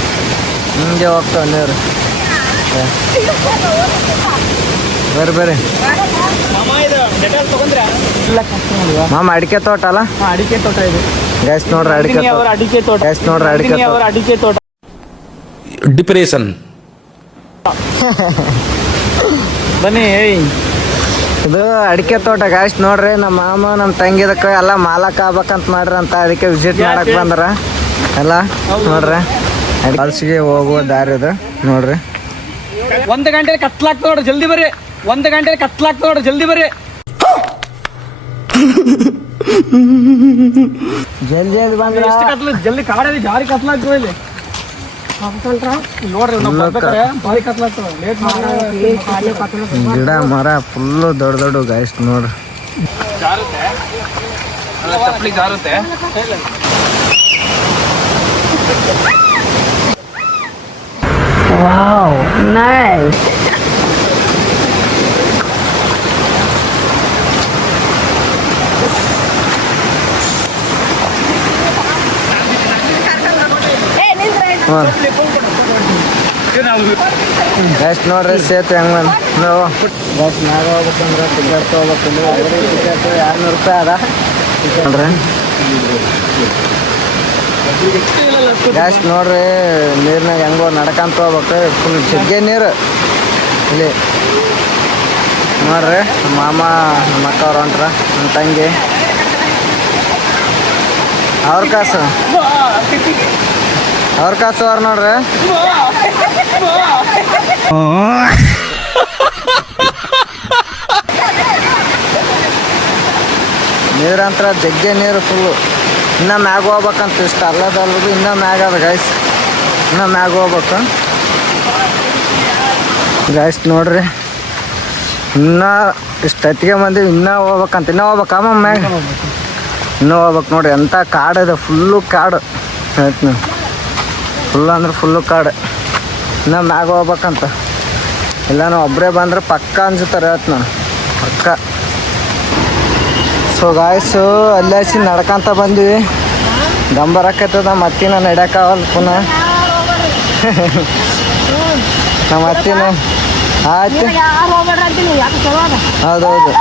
ಹಿಂಗೆ ಹೋಗ್ತಾವ ನೀರು. ಬರ್ರಿ ಬರ್ರಿ ಮಾಮ. ಅಡಿಕೆ ತೋಟ ಅಲ್ಲ? ಅಡಿಕೆ ತೋಟ ಇದೆ ಗಾಯ್ಸ್ ನೋಡ್ರಿ. ಅಡಿಕೆ ತೋಟ ಗಾಯ್ಸ್ ನೋಡ್ರಿ. ಅಡಿಕೆ ತೋಟ ಡಿಪ್ರೆಷನ್. ಬನ್ನಿ. ಇದು ಅಡಿಕೆ ತೋಟ ಗಾಯ್ಸ್ ನೋಡ್ರಿ. ನಮ್ಮ ಮಾಮ ನಮ್ಮ ತಂಗಿದಕ್ಕ ಎಲ್ಲ ಮಾಲಕ್ ಆಗ್ಬೇಕಂತ ಮಾಡ್ರಂತ, ಅದಕ್ಕೆ ವಿಸಿಟ್ ಮಾಡಕ್ ಬಂದ್ರ ಎಲ್ಲ ನೋಡ್ರಿ. ಫಾಲ್ಸ್ಗೆ ಹೋಗುವ ದಾರಿ ಇದು ನೋಡ್ರಿ. 1 ಗಂಟೆ ಕತ್ಲಾಗ್ತದ ನೋಡ್ರಿ, ಜಲ್ದಿ ಬರ್ರಿ. 1 ಗಂಟೆ ಕತ್ಲಾಗ್ತದ ನೋಡ್ರಿ, ಜಲ್ದಿ ಬರ್ರಿ. ಜಲ್ದಿ ಬಂದ್ರ ಎಷ್ಟು ಕತ್ಲ ಜಲ್ದಿ ಕಾಡಲ್ಲಿ ಜಾರಿ ಕತ್ಲಾಗ್ತದ ಇಲ್ಲಿ ನೋಡ್ರಿ. ಭಾರಿ ಕತ್ಲಾಗ್ತದ. ಲೇಟ್ ಗಿಡ ಮರ ಫುಲ್ಲು ದೊಡ್ಡ ದೊಡ್ಡ ಗಾಯ್ಸ್ ನೋಡ್ರಿ. ಚಪ್ಪಲಿ ಜಾರುತ್ತೆ. Wow nice. ಗಾಯ್ಸ್ ನೋಡ್ರಿ ಸೇತುವೆ ಹೆಂಗ್ ಬಂದು ನಾವು ಗಾಯ್ಸ್ ಮ್ಯಾಗ ಹೋಗ್ಬೇಕಂದ್ರೆ ಟಿಕೆಟ್ ತೊಗೋಬೇಕು. ಟಿಕೆಟ್ 200 ರೂಪಾಯಿ ಅದ ನೋಡ್ರಿ. ಗಾಯ್ಸ್ ನೋಡ್ರಿ ನೀರ್ನಾಗ ಹೆಂಗೋ ನಡ್ಕಂತ ಹೋಗ್ಬೇಕು. ಫುಲ್ ಜಗ್ಗೆ ನೀರು ಇಲ್ಲಿ ನೋಡ್ರಿ. ನಮ್ಮ ಮಾಮ ನಮ್ಮ ಅಕ್ಕ ಅವ್ರು ಹೊಂಟ್ರ, ನಮ್ಮ ತಂಗಿ ಅವ್ರ ಕಾಸು ಅವ್ರು ನೋಡ್ರಿ. ನೀರಂತ್ರ ಜಗ್ಗೆ ನೀರು ಫುಲ್ಲು. ಇನ್ನೂ ಮ್ಯಾಗ ಹೋಗ್ಬೇಕಂತ ಇಷ್ಟ ಅಲ್ಲದಲ್ದು ಇನ್ನೂ ಮ್ಯಾಗ ಅದ ಗಾಯ್ಸ್. ಇನ್ನೂ ಮ್ಯಾಗ ಹೋಗ್ಬೇಕು ಗಾಯ್ಸ್ ನೋಡ್ರಿ. ಇನ್ನೂ ಇಷ್ಟೊತ್ತಿಗೆ ಬಂದು ಇನ್ನೂ ಹೋಗ್ಬೇಕಂತ. ಇನ್ನೂ ಹೋಗ್ಬೇಕಮ್ಮ ಮ್ಯಾಗ ಇನ್ನೂ ಹೋಗ್ಬೇಕು ನೋಡ್ರಿ. ಎಂಥ ಕಾಡಿದೆ, ಫುಲ್ಲು ಕಾಡು ಹೇಳ್ತೀನಿ. ಫುಲ್ಲು ಅಂದ್ರೆ ಫುಲ್ಲು ಕಾಡು. ಇನ್ನೂ ಮ್ಯಾಗ ಹೋಗ್ಬೇಕಂತ. ಇಲ್ಲ ನಾವು ಒಬ್ಬರೇ ಬಂದ್ರೆ ಪಕ್ಕ ಅನ್ಸುತ್ತಾರೆ ಹೇಳ್ತೀನಿ ನಾನು, ಪಕ್ಕ. ಸೊ ಗಾಯ್ಸು ಅಲ್ಲಿ ಹಚ್ಚಿ ನಡ್ಕೊಂತ ಬಂದ್ವಿ. ಗಂಬರಕ್ಕತ್ತದ ಮತ್ತಿನ ನಡ್ಯೋಕ್ಕಾಗಲ್ಲ ಪುನಃ. ನಮ್ಮ ಅತ್ತಿನ ಆಯ್ತು. ಹೌದೌದು.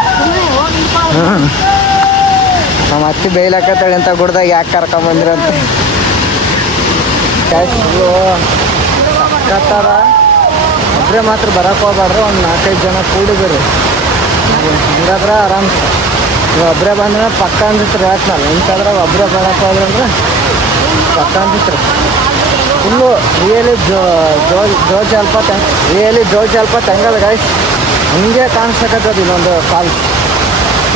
ನಮ್ಮ ಅತ್ತಿ ಬೈಲಾಕತ್ತಾಳೆ ಅಂತ ಗುಡ್ದಾಗ ಯಾಕೆ ಕರ್ಕೊಂಬಂದ್ರಿ ಅಂತ. ಸಕ್ಕತ್ತದ. ಒಬ್ಬರೇ ಮಾತ್ರ ಬರೋಕೆ ಹೋಗ್ಬಾರ್ದು, ಒಂದು 4-5 ಜನ ಕೂಡಿ ಬರ್ರಿ. ಹಂಗಾದ್ರೆ ಆರಾಮ್ಸೆ. ನೀವು ಒಬ್ಬರೇ ಬಂದ್ರೆ ಪಕ್ಕ ಅನ್ಸುತ್ತೆ ಹೇಳ್ತಾನಲ್ಲ. ಇಂಥದ್ರಾಗ ಒಬ್ಬರೇ ಬರೋಕೆ ಹೋದ್ರಂದ್ರೆ ಪಕ್ಕ ಅನ್ಸುತ್ತೆ. ಫುಲ್ಲು ರಿಯಲಿ ಜೋಗ ಜಲಪಾತ ಹೆಂಗದ ಗಾಯ್ಸ್. ಹಂಗೆ ಕಾಣಿಸ್ತಕ್ಕಂಥದ್ದು ಇಲ್ಲೊಂದು ಫಾಲ್ಸ್.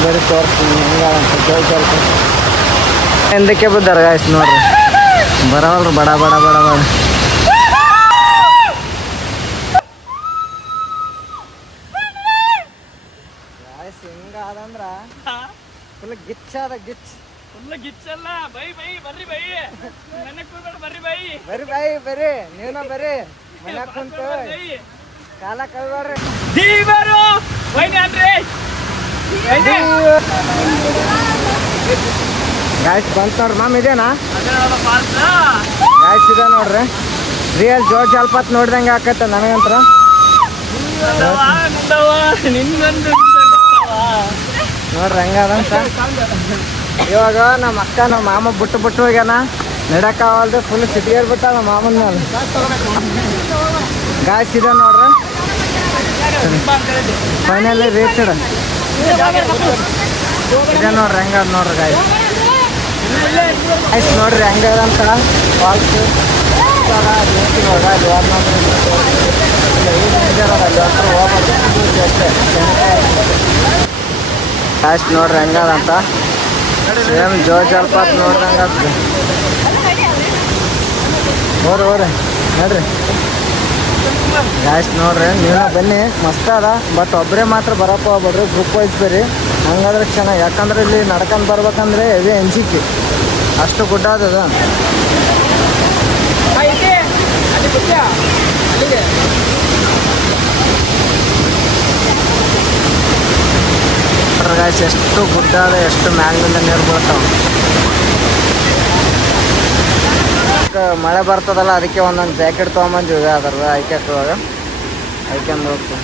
ಬರೀ ತೋರಿಸ್ತೀನಿ ಹೆಂಗಂತ ಜೋಗ ಜಲಪಾತ. ಹಿಂದಕ್ಕೆ ಬಿದ್ದಾರ ಗಾಯ್ಸ್ ನೋಡ್ರಿ. ಬರವಲ್ರಿ ಬಡ ಬಡ ಬಡ ಬಡ. ಹಿಂಗಾದಂದ್ರ ಫುಲ್ ಗಿಚ್ಚದ ಗಿಚ್. ಫುಲ್ ಗಿಚ್ಚಲ್ಲ. ಬೈ ಬರ್ರಿ ಬೈ. ನನಗೆ ಕೂತ್ಕೊಂಡು ಬರ್ರಿ ಬೈ. ಬರ್ರಿ ನೀವನ ಬರ್ರಿ. ಮನ್ಯಾಗ ಕುಂತು ಕಾಲ ಕಳ್ಬೇಡ್ರಿ. ದೀವರು ವೈನಿ ಅನ್ರಿ. ಗಾಯ್ಸ್ ಬಂತ ನೋಡ್ರಿ ಮಾಮ್. ಇದೇನಾ ಗಾಯ್ಸ್? ಇದೆ ನೋಡ್ರಿ. ರಿಯಲ್ ಜೋಗ ಜಲಪಾತ ನೋಡ್ದಂಗೆ ಆಕತ್ತ ನನಗಂತ್ರ. ನೋಡ್ರಿ ಹೆಂಗದಂತ. ಇವಾಗ ನಮ್ಮ ಅಕ್ಕ ನಮ್ಮ ಮಾಮ ಬಿಟ್ಟು ಹೋಗ್ಯಾನ. ನಡಕ್ಕಾಗಲ್ದು ಫುಲ್ ಸಿಟಿಗೇರ್ ಬಿಟ್ಟ ನಮ್ಮ ಮಾಮನ ಮೇಲೆ. ಗಾಯ್ಸ್ ಇದೆ ನೋಡ್ರಿ. ಫೈನಲಿ ರೀಚ್ಡ್ ಇದೆ ನೋಡ್ರಿ. ಹೆಂಗದ ನೋಡ್ರಿ ಗಾಯ್ಸ್. ನೋಡ್ರಿ ಹೆಂಗದಂತ ಫಾಲ್ಸ್. ಗಾಯ್ಸ್ ನೋಡ್ರಿ ಹೆಂಗದಂತ. ಸೇಮ್ ಜೋಗ ಜಲಪಾತ ನೋಡ್ದಂಗೆ ಆಗ್ತದೆ. ಹೋರಿ ನೋಡ್ರಿ ಗಾಯ್ಸ್ ನೋಡ್ರಿ. ನೀವು ಬನ್ನಿ, ಮಸ್ತ್ ಅದ. ಬಟ್ ಒಬ್ಬರೇ ಮಾತ್ರ ಬರೋಕೆ ಹೋಗ್ಬೇಡ್ರಿ, ಗ್ರೂಪ್ ವೈಸ್ ಬರ್ರಿ. ಹಂಗಾದ್ರೆ ಚೆನ್ನಾಗಿ. ಯಾಕಂದ್ರೆ ಇಲ್ಲಿ ನಡ್ಕೊಂಡು ಬರ್ಬೇಕಂದ್ರೆ ಹೆವಿ ಅಂಜಿಕೆ, ಅಷ್ಟು ಗುಡ್ಡ ಅದ. ಗಾಯ್ಸ್ ಎಷ್ಟು ಗುಡ್ಡ ಅದ, ಎಷ್ಟು ಮ್ಯಾಲಿನಿಂದ ನೀರು ಬೀಳ್ತಾವ. ಮಳೆ ಬರ್ತದಲ್ಲ, ಅದಕ್ಕೆ ಒಂದೊಂದು ಜಾಕೆಟ್ ತೊಗೊಂಬಂದಿವಿ. ಅದ್ರದ್ದು ಐಕ್ಯಾಕುವಾಗ ಐಕ್ಯಂದು ಹೋಗ್ತೀವಿ.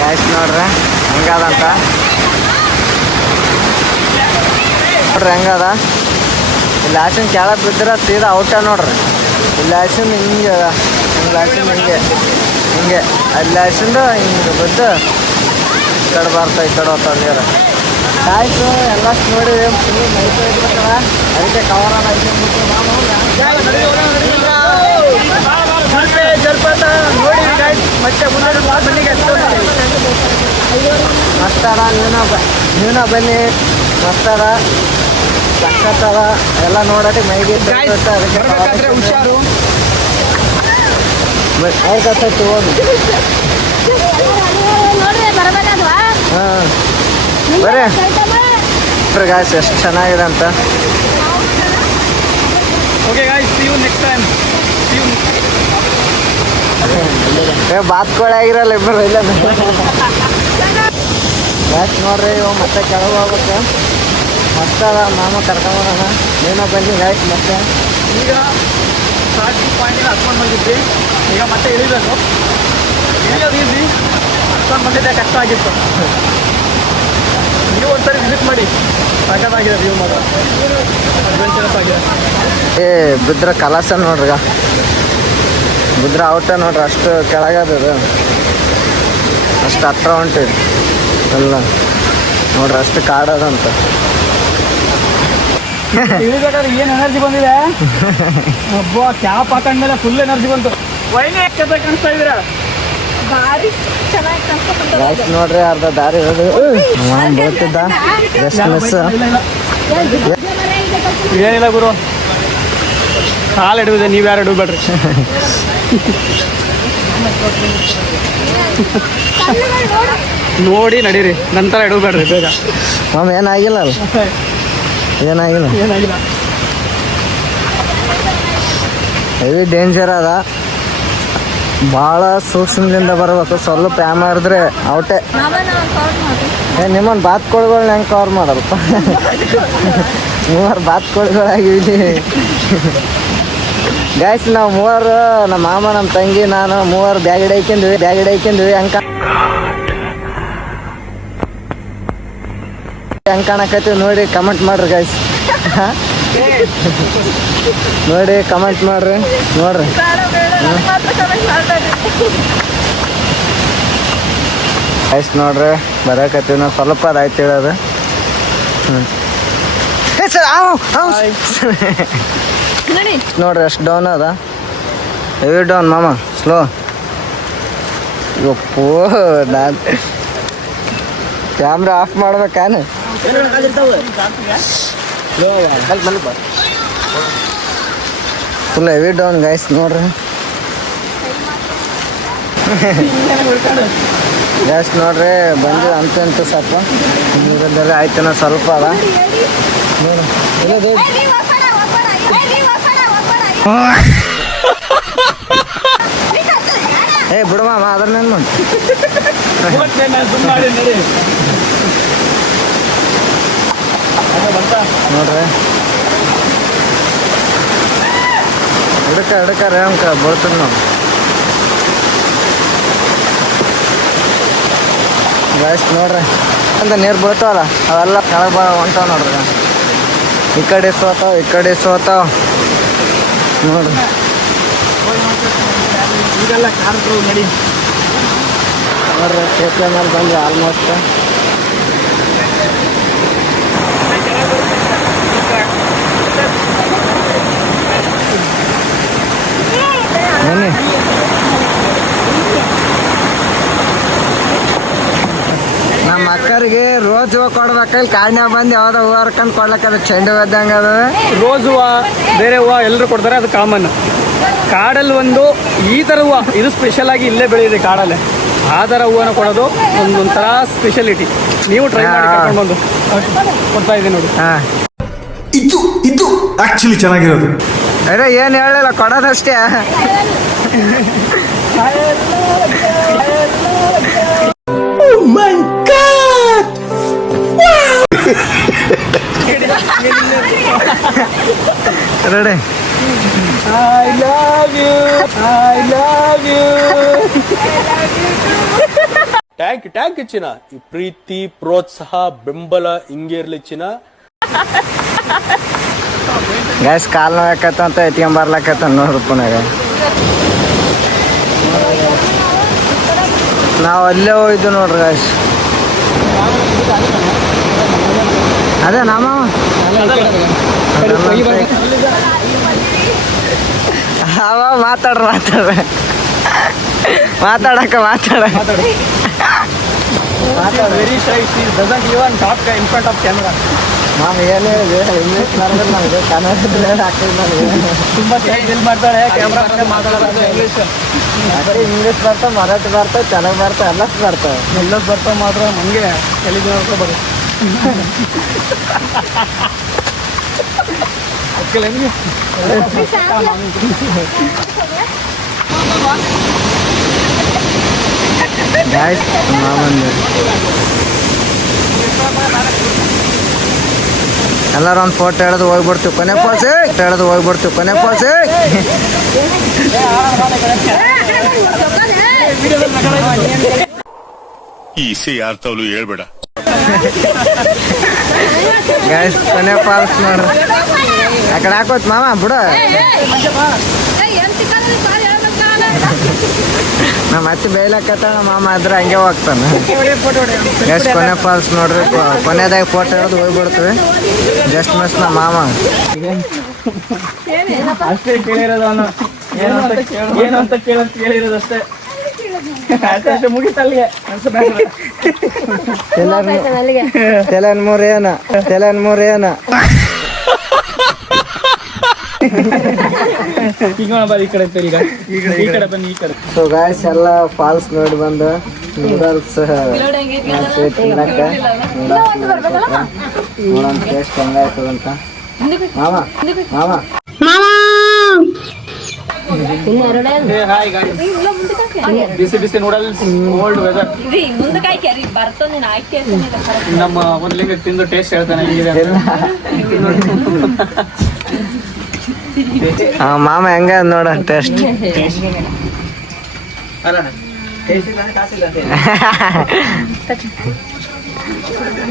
ಗಾಯ್ಸ್ ನೋಡ್ರಿ ಹೆಂಗದಂತ, ನೋಡ್ರಿ ಹೆಂಗದ. ಇಲ್ಲಿ ಆಸಿನ ಕೆಳಗೆ ಬಿದ್ದರೆ ಸೀದಾ ಔಟ ನೋಡ್ರಿ. ಇಲ್ಲಿ ಆಸಿನ ಹಿಂಗೆ ಅದ, ಇಲ್ಲಿ ಆಸಿನ ಹಿಂಗೆ ಹಿಂಗೆ, ಅಲ್ಲಿ ಆಸಿಂದ ಹಿಂಗೆ ಬಿದ್ದು ಈ ಕಡೆ ಬರ್ತಾ ಈ ಕಡೆ ಹೋಗ್ತಾವ ನೀರು. ಆಯ್ತು ಎಲ್ಲಷ್ಟು ನೋಡಿ ಫುಲ್ ನೈಟ್ ಇರ್ಬೇಕಲ್ಲ, ಅದಕ್ಕೆ ಕವರ್ ಜಲಪಾತ ನೋಡಿ ಗಾಯ್ಸ್. ಮತ್ತೆ ಮುಂದೆ ಬನ್ನಿಗೆ ಮಸ್ತ್ ಅದ, ನೀವೂ ಬನ್ನಿ, ಮಸ್ತ್ ಅದ, ಸಖತ್ ಅದ. ಎಲ್ಲ ನೋಡೋಕೆ ಮೈಗೆ ಅದಕ್ಕೆ ಹುಷಾರು ಹೋಗಿ. ಹಾಂ ಬರ್ರಿ ಗಾಯ್ಸ್, ಎಷ್ಟು ಚೆನ್ನಾಗಿದೆ ಅಂತ. Okay guys, see you next time. ಬಾತ್ಕೋಳಿ ಆಗಿರಲ್ಲ ಇಬ್ಬರು ಇಲ್ಲ. ಯಾಕೆ ನೋಡ್ರಿ ಇವು ಮತ್ತೆ ಕೆಳಗೆ ಹೋಗ್ಬೇಕು. ಮಸ್ತ್ ಅದ, ಮಾಮ ಕರ್ಕೊಂಬರೋಣ. ನೀನು ಬನ್ನಿ ಗಾಯ್ಸ್. ಮತ್ತೆ ಈಗ ಸ್ಟಾರ್ಟಿಂಗ್ ಪಾಯಿಂಟಿಗೆ ಹತ್ಕೊಂಡು ಬಂದಿದ್ವಿ, ಈಗ ಮತ್ತೆ ಇಳಿಬೇಕು. ಇಳಿಯೋದು ಈಸಿ, ಹತ್ಕೊಂಡು ಬಂದಿದ್ದೆ ಕಷ್ಟ ಆಗಿತ್ತು. ನೀವು ಒಂದ್ಸರಿ ವಿಸಿಟ್ ಮಾಡಿ, ಸಖತ್ತಾಗಿದೆ ವ್ಯೂ ಮಾತ್ರ, ಅಡ್ವೆಂಚರಸ್ ಆಗಿದೆ. ಬಿದ್ರ ಕಲಾಸ ನೋಡ್ರಿ, ಬಿದ್ರ ಔಟ ನೋಡ್ರಿ, ಅಷ್ಟು ಕೆಳಗದ ಅಷ್ಟು ಹತ್ರ ಹೊಂಟಿರಿ ಎಲ್ಲ ನೋಡ್ರಿ, ಅಷ್ಟು ಕಾಡದಂತ. ಇಳಿಬೇಕಾದ್ರೆ ಏನು ಎನರ್ಜಿ ಬಂದಿದೆ ಒಬ್ಬ ಕ್ಯಾಪ್ ಹಾಕೊಂಡ್ಮೇಲೆ ಫುಲ್ ಎನರ್ಜಿ ಬಂತು. ವೈನೇ ಚೆನ್ನಾಗಿ ಕಾಣಿಸ್ತಾ ಇದ್ದೀರಾ, ಭಾರಿ ಚೆನ್ನಾಗಿ ಕಾಣಿಸ್ತಾ ನೋಡ್ರಿ. ಅರ್ಧ ದಾರಿ ಇರೋದು ಬೀಳ್ತಿದ್ದ, ಜಸ್ಟ್ ಮಿಸ್. ಏನಿಲ್ಲ ಗುರು, ಕಾಲು ಹಿಡಿದಿದೆ, ನೀವು ಯಾರು ಹಿಡಿಬೇಡ್ರಿ. ನೋಡಿ ನಡೀರಿ, ನಂತರ ಹಿಡಿಬೇಡ್ರಿ ಬೇಗ. ಮಾಮ ಏನಾಗಿಲ್ಲ ಅಲ್ಲ, ಏನಾಗಿಲ್ಲ ಏನಾಗಿಲ್ಲ. ಹೆವಿ ಡೇಂಜರ್ ಅದ, ಭಾಳ ಸೂಕ್ಷ್ಮದಿಂದ ಬರ್ಬೇಕು. ಸ್ವಲ್ಪ ಯಾಮಾರಿದ್ರೆ ಔಟೆ. ನಿಮ್ಮನ್ನು ಬಾತ್ಕೋಳಿಗಳನ್ನ ಹೆಂಗೆ ಕವರ್ ಮಾಡಲ್ಪ. ಮೂವರು ಬಾತ್ಕೋಳಿಗಳಾಗಿವಿ ಗಾಯ್ಸ್. ನಾವು ಮೂವರು, ನಮ್ಮ ಮಾಮ, ನಮ್ಮ ತಂಗಿ, ನಾನು ಮೂವರು ಬ್ಯಾಗ್ ಹಿಡ್ಕೊಂಡ್ವಿ ಹೆಂಗೆ ಕಾಣಕತ್ತೀವಿ ನೋಡಿ. ಕಮೆಂಟ್ ಮಾಡ್ರಿ ಗಾಯ್ಸ್, ನೋಡಿ ಕಮೆಂಟ್ ಮಾಡ್ರಿ ನೋಡ್ರಿ. ಗಾಯ್ಸ್ ನೋಡ್ರಿ ಬರಕತ್ತೀವಿ ನಾವು, ಸ್ವಲ್ಪ ಅದಾಯ್ತು ಹೇಳೋದು. ನೋಡ್ರಿ ಎಷ್ಟು ಡೌನ್ ಅದ, ಹೆವಿ ಡೌನ್ ಮಾಮ, ಸ್ಲೋ. ಯಪ್ಪೋ, ನಾನು ಕ್ಯಾಮ್ರಾ ಆಫ್ ಮಾಡ್ಬೇಕಾನು? ಫುಲ್ ಹೆವಿ ಡೌನ್ ಗೈಸ್ ನೋಡ್ರಿ. ಗ್ಯಾಸ್ ನೋಡ್ರಿ ಬಂದು ಅಂತಂತ ಸ್ವಲ್ಪ ನೀರದ್ದೆಲ್ಲ ಆಯ್ತನ ಸ್ವಲ್ಪ ಅದ ಏ ಬಿಡು ಮಾಮ ಅದನ್ನ ನೋಡ್ರಿ ಹಿಡಕ ರೇವಂಕ ಬರ್ತದ ನಾವು ಗ್ಯಾಸ್ ನೋಡ್ರಿ ಅಂತ ನೀರು ಬೀಳ್ತಾವಲ್ಲ ಅವೆಲ್ಲ ಕೆಳಗೆ ಹೊಂಟಾವ ನೋಡ್ರಿ. ಈ ಕಡೆ ಸೋತಾವ ನೋಡ್ರಿ. ಈಗೆಲ್ಲ ಕಾರು ನಡಿ ನೋಡ್ರಿ ಸೇತುವೆ ಮೇಲೆ ಬಂದ್ವಿ ಆಲ್ಮೋಸ್ಟ್. ಬನ್ನಿ ನಮ್ಮ ಅಕ್ಕರಿಗೆ ರೋಜ್ ಹೂವು ಕೊಡ್ಬೇಕು. ಮಕ್ಕಳು ಕಾಡ್ನ್ಯಾಗ ಬಂದು ಯಾವ್ದೋ ಹೂವು ಹರ್ಕೊಂಡು ಕೊಡ್ಲಕ್ಕದ ಚೆಂಡು ಇದ್ದಂಗೆ ಅದ. ರೋಸ್ ಹೂವು, ಬೇರೆ ಹೂವು ಎಲ್ಲರೂ ಕೊಡ್ತಾರೆ, ಅದು ಕಾಮನ್. ಕಾಡಲ್ಲಿ ಒಂದು ಈ ಥರ ಹೂವು ಇದು ಸ್ಪೆಷಲ್ ಆಗಿ ಇಲ್ಲೇ ಬೆಳೆಯಿದೆ ಕಾಡಲ್ಲೇ. ಆ ಥರ ಹೂವನ್ನ ಕೊಡೋದು ಒಂಥರ ಸ್ಪೆಷಾಲಿಟಿ. ನೀವು ಟ್ರೈ ಮಾಡಿ, ಕರ್ಕೊಂಡು ಬಂದು ಕೊಡ್ತಾ ಇದ್ದೀನಿ ನೋಡಿ. ಹಾಂ, ಇದು ಆಕ್ಚುಲಿ ಚೆನ್ನಾಗಿರೋದು. ಅರೆ ಏನು ಹೇಳಲಿಲ್ಲ, ಕೊಡೋದಷ್ಟೇ. Ready. I love you. Thank ಚಿನ್ನ. ಈ ಪ್ರೀತಿ, ಪ್ರೋತ್ಸಾಹ, ಬೆಂಬಲ ಹಿಂಗೆ ಇರ್ಲಿ ಚಿನ್ನ. ಗ್ಯಾಸ್ ಕಾಲು ನೋವಾಕತ್ತ ಅಂತ ಎತ್ಕೊಂಬರ್ಲಕತ್ತ ₹100. ನಾವು ಅಲ್ಲೇ ಹೋಯ್ದು ನೋಡ್ರಿ ಗ್ಯಾಸ್. ಅದೇ ನಮ್ಮ ಅವ ಮಾತಾಡ್ರ ಮಾತಾಡಕ very shy. She doesn't even talk in front of camera. ಮಾಮ ಏನು ಹೇಳಿದೆ, ಇಂಗ್ಲೀಷ್ ಮಾಡಿದ್ರೆ ನನಗೆ ಕನ್ನಡ ಹಾಕಿದ್ ನನಗೆ ತುಂಬ ಚೆನ್ನಾಗಿ ಫೀಲ್ ಮಾಡ್ತಾಳೆ. ಕ್ಯಾಮ್ರಾ ಮುಂದೆ ಮಾತಾಡೋದು ಇಂಗ್ಲೀಷ್. ಅದೇ ಇಂಗ್ಲೀಷ್ ಬರ್ತಾವೆ, ಮರಾಠಿ ಬರ್ತಾವೆ, ಚೆನ್ನಾಗಿ ಬರ್ತಾವೆ, ಎಲ್ಲ ಬರ್ತಾವೆ. ಎಲ್ಲದು ಬರ್ತಾವೆ ಮಾತ್ರ ನಮಗೆ ಎಲ್ಲಿಗೆ ಬರೋದು. ಗಾಯ್ಸ್ ಮಾಮಂದು ಎಲ್ಲರೂ ಒಂದು ಫೋಟೋ ಹಿಡಿದು ಹೋಗ್ಬಿಡ್ತೀವಿ, ಕೊನೆ ಪಾಸೆ ಕೊನೆ ಪಾಸೆ. ಈ ಇಸೆ ಯಾರ ತವಲು ಹೇಳ್ಬೇಡ. ಗಾಯ್ಸ್ ಕೊನೆ ಪಾಲ್ಸ್ ನೋಡ್ರಿ, ಆ ಕಡೆ ಹಾಕೋತ್ ಮಾಮ ಬಿಡು. ನಮ್ಮ ಅತ್ತೆ ಬೇಯ್ಲಕ್ಕತ್ತಾಳ, ಮಾಮ ಆದ್ರೆ ಹಂಗೆ ಹೋಗ್ತಾನೆ. ಗಾಯ್ಸ್ ಕೊನೆ ಪಾಲ್ಸ್ ನೋಡ್ರಿ, ಕೊನೆದಾಗ ಫೋಟೋ ಹಿಡಿದು ಹೋಗ್ಬಿಡ್ತೀವಿ. ಜಸ್ಟ್ ಮಿಸ್ ನಮ್ಮ ಮಾಮ. ಅಷ್ಟೇ ಕೇಳಿರೋದು ಅವನು. ಏನು ಅಂತ ಕೇಳಿರೋದು ಅಷ್ಟೇ. ಮುಗಿತಲ್ಲಿಗೆ ತೆಲನ್ ಮೂರೇನ ಈಗ ಬರೀ ಈ ಕಡೆ ಈಗ ಈ ಕಡೆ ಬನ್ನಿ, ಈ ಕಡೆ. ಸೊ ಗಾಯ್ಸ್ ಎಲ್ಲ ಫಾಲ್ಸ್ ನೋಡಿ ಬಂದು ನೂಡಲ್ಸ್ ತಿನ್ನಕ್ಕೆ ನೋಡೋಣ ಟೇಸ್ಟ್ ಹೆಂಗಾಯ್ತದಂತ. ಮಾಮ ಬಿಸಿ ಬಿಸಿ ನೂಡಲ್ಸ್, ಓಲ್ಡ್ ವೆದರ್. ನಮ್ಮ ಮೊದಲಿಗೆ ತಿಂದು ಟೇಸ್ಟ್ ಹೇಳ್ತಾನೆ ಹೇಗಿದೆ. ಮಾಮ ಹೆಂಗ ನೋಡ ಟೇಸ್ಟ್.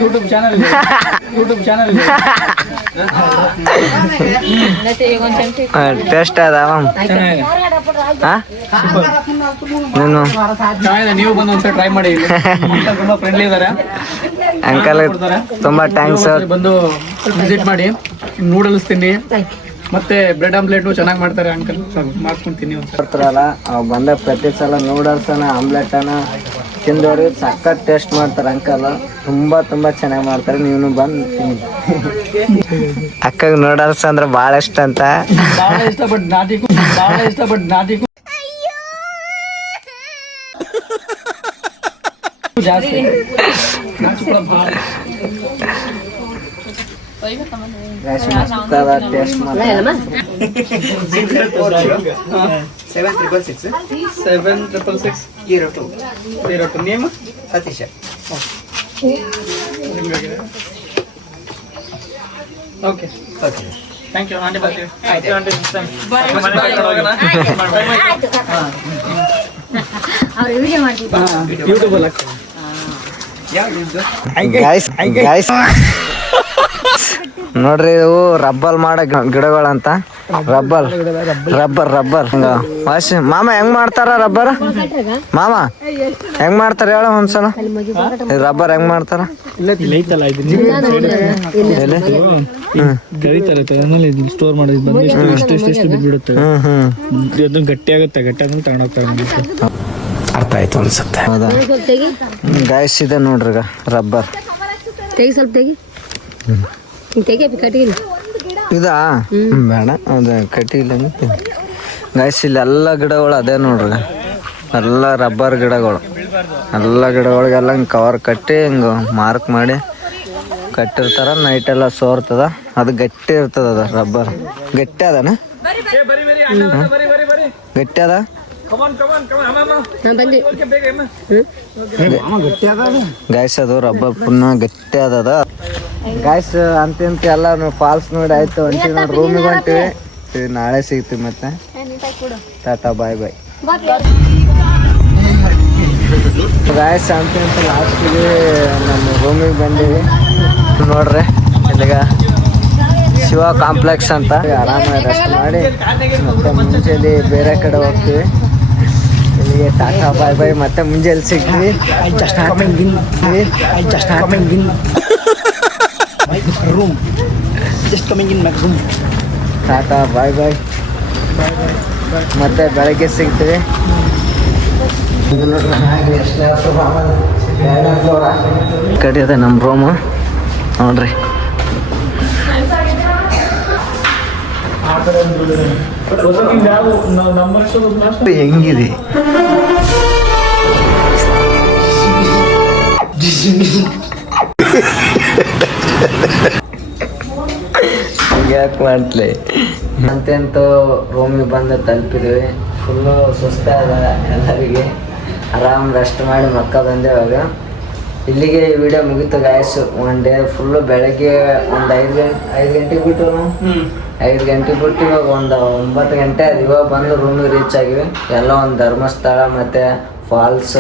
ಯೂಟ್ಯೂಬ್ ಚಾನಲ್ ಟೇಸ್ಟ್ ಅದಾವ ನೀನು ನೀವು ಬಂದು ಒಂದ್ಸಲ ಟ್ರೈ ಮಾಡಿ. ತುಂಬಾ ಫ್ರೆಂಡ್ಲಿ ಇದಾರೆ ಅಂಕಲ್, ತುಂಬಾ ಥ್ಯಾಂಕ್ಸ್. ಬಂದು ವಿಸಿಟ್ ಮಾಡಿ, ನೂಡಲ್ಸ್ ತಿನ್ನಿ, ಮತ್ತೆ ಬ್ರೆಡ್ ಆಮ್ಲೆಟ್ ಚೆನ್ನಾಗಿ ಮಾಡ್ತಾರೆ ಅಂಕಲ್, ಮಾಡ್ಕೊಂಡು ತಿನ್ನಿ ಒಂದ್ಸಲ. ಬರ್ತಾರಲ್ಲ ಅವ್ ಬಂದ ಪ್ರತಿ ಸಲ ನೂಡಲ್ಸನ ಆಮ್ಲೆಟನ ತಿಂದವ್ರಿ ಸಖತ್ ಟೇಸ್ಟ್ ಮಾಡ್ತಾರೆ ಅಂಕಲ್. ತುಂಬಾ ಚೆನ್ನಾಗಿ ಮಾಡ್ತಾರೆ. ನೀವು ಬಂದು ತಿನ್ನಿ. ಅಕ್ಕಗ್ ನೂಡಲ್ಸ್ ಅಂದ್ರೆ ಭಾಳ ಇಷ್ಟ ಅಂತ. ಭಾಳ ಇಷ್ಟ ಬಟ್ ನಾಟಿ ಜಾಸ್ತಿ. ಟೇಸ್ಟ್ ಮಾಡ್ತಾರೆ. 766 02 name Satish. Okay thank you aunty. ಬರ್ತೀವಿ. ಯೂಟ್ಯೂಬ್ ಅಲ್ಲ ಗೈಸ್ ನೋಡ್ರಿ, ಇವು ರಬ್ಬಲ್ ಮಾಡೋ ಗಿಡಗಳಂತ. ರಬ್ಬರ್ ಮಾಮ ಹೆಂಗ್ ಮಾಡ್ತಾರ ರಬ್ಬರ್? ಮಾಮ ಹೆಂಗ್ ಮಾಡ್ತಾರ ಹೇಳ ಒಂದ್ಸಲ. ರಬ್ಬರ್ ಹೆಂಗ್ ಮಾಡ್ತಾರ? ಸ್ಟೋರ್ ಮಾಡೋದು ಬಂದು ಎಷ್ಟು ಬಿಡುತ್ತೆ. ಅದು ಗಟ್ಟಿ ಆಗುತ್ತೆ, ಗಟ್ಟಿ ಆದ್ಮೇಲೆ ತಗೊಂಡೋಗ್ತಾರೆ. ಅರ್ಥ ಆಯ್ತು ಅನ್ಸುತ್ತೆ. ಹೌದಾ ಗೈಸ್, ಇದೆ ನೋಡ್ರಿ ರಬ್ಬರ್. ತೆಗಿ ಸ್ವಲ್ಪ ತೆಗಿ ತೆಗಿ ಕಟ್ಟಿಗಿಲ್ಲ ಇದಾ ಬೇಡ ಅದು ಕಟ್ಟಿಲ್ಲ ಗಾಯ್ಸ್ ಇಲ್ಲಿ ಎಲ್ಲ ಗಿಡಗಳು ಅದೇ ನೋಡ್ರಿ, ಎಲ್ಲ ರಬ್ಬರ್ ಗಿಡಗಳು, ಎಲ್ಲ ಗಿಡಗಳಿಗೆಲ್ಲ ಹಿಂಗೆ ಕವರ್ ಕಟ್ಟಿ ಹಿಂಗೆ ಮಾರ್ಕ್ ಮಾಡಿ ಕಟ್ಟಿರ್ತಾರ. ನೈಟೆಲ್ಲ ಸೋರ್ತದ, ಅದು ಗಟ್ಟಿ ಇರ್ತದ, ಅದು ರಬ್ಬರ್ ಗಟ್ಟಿ ಅದನ, ಗಟ್ಟಿ ಅದ ಗಾಯ್ಸ್. ಅದು ರಬ್ಬರ್ ಪುನಃ ಗಟ್ಟಿ ಅದ ಗಾಯ್ಸ್. ಅಂತ ಎಲ್ಲ ಫಾಲ್ಸ್ ನೋಡಿ ಆಯ್ತು, ಹೊಂಟಿವಿ ನಾವು ರೂಮಿಗೆ ಹೊಂಟಿವಿ. ನಾಳೆ ಸಿಗ್ತೀವಿ ಮತ್ತೆ. ಟಾಟಾ ಬಾಯ್ ಬಾಯ್ ಗಾಯ್ಸ್. ಅಂತ ಲಾಸ್ಟಿಗೆ ನಮ್ಮ ರೂಮಿಗೆ ಬಂದೀವಿ ನೋಡ್ರಿ. ಇಲ್ಲಿಗ ಶಿವ ಕಾಂಪ್ಲೆಕ್ಸ್ ಅಂತ ಆರಾಮಾಗಿ ರೆಸ್ಟ್ ಮಾಡಿ ಮತ್ತೆ ಮುಂಜಾನೆ ಬೇರೆ ಕಡೆ ಹೋಗ್ತೀವಿ. ಇಲ್ಲಿಗೆ ಟಾಟಾ ಬಾಯ್ ಬಾಯ್, ಮತ್ತೆ ಮುಂಜಾನೆ ಸಿಗ್ತೀವಿ. ಟಾಟಾ ಬಾಯ್ ಬಾಯ್, ಮತ್ತೆ ಬೆಳಗ್ಗೆ ಸಿಗ್ತೀವಿ. ಕಡೆ ಅದ ನಮ್ಮ ರೂಮು ನೋಡ್ರಿ. ಹೆಂಗಿದೆ ಯಾಕೆ ಮಾಡ್ಲಿ ಅಂತಂತೂ ರೂಮಿಗೆ ಬಂದು ತಲುಪಿದ್ವಿ. ಫುಲ್ಲು ಸುಸ್ತಾದ ಎಲ್ಲರಿಗೆ. ಆರಾಮ್ ರೆಸ್ಟ್ ಮಾಡಿ ಮಕ್ಕ ಬಂದೇವಾಗ. ಇಲ್ಲಿಗೆ ಈ ವಿಡಿಯೋ ಮುಗೀತು ಗಾಯ್ಸ್. ಒನ್ ಡೇ ಫುಲ್ಲು ಬೆಳಗ್ಗೆ ಒಂದು 5 ಗಂಟೆಗೆ ಬಿಟ್ಟು 5 ಗಂಟೆಗೆ ಬಿಟ್ಟು ಇವಾಗ ಒಂದು 9 ಗಂಟೆ ಅದು. ಇವಾಗ ಬಂದು ರೂಮಿಗೆ ರೀಚ್ ಆಗಿವಿ. ಎಲ್ಲ ಒಂದು ಧರ್ಮಸ್ಥಳ ಮತ್ತು ಫಾಲ್ಸ್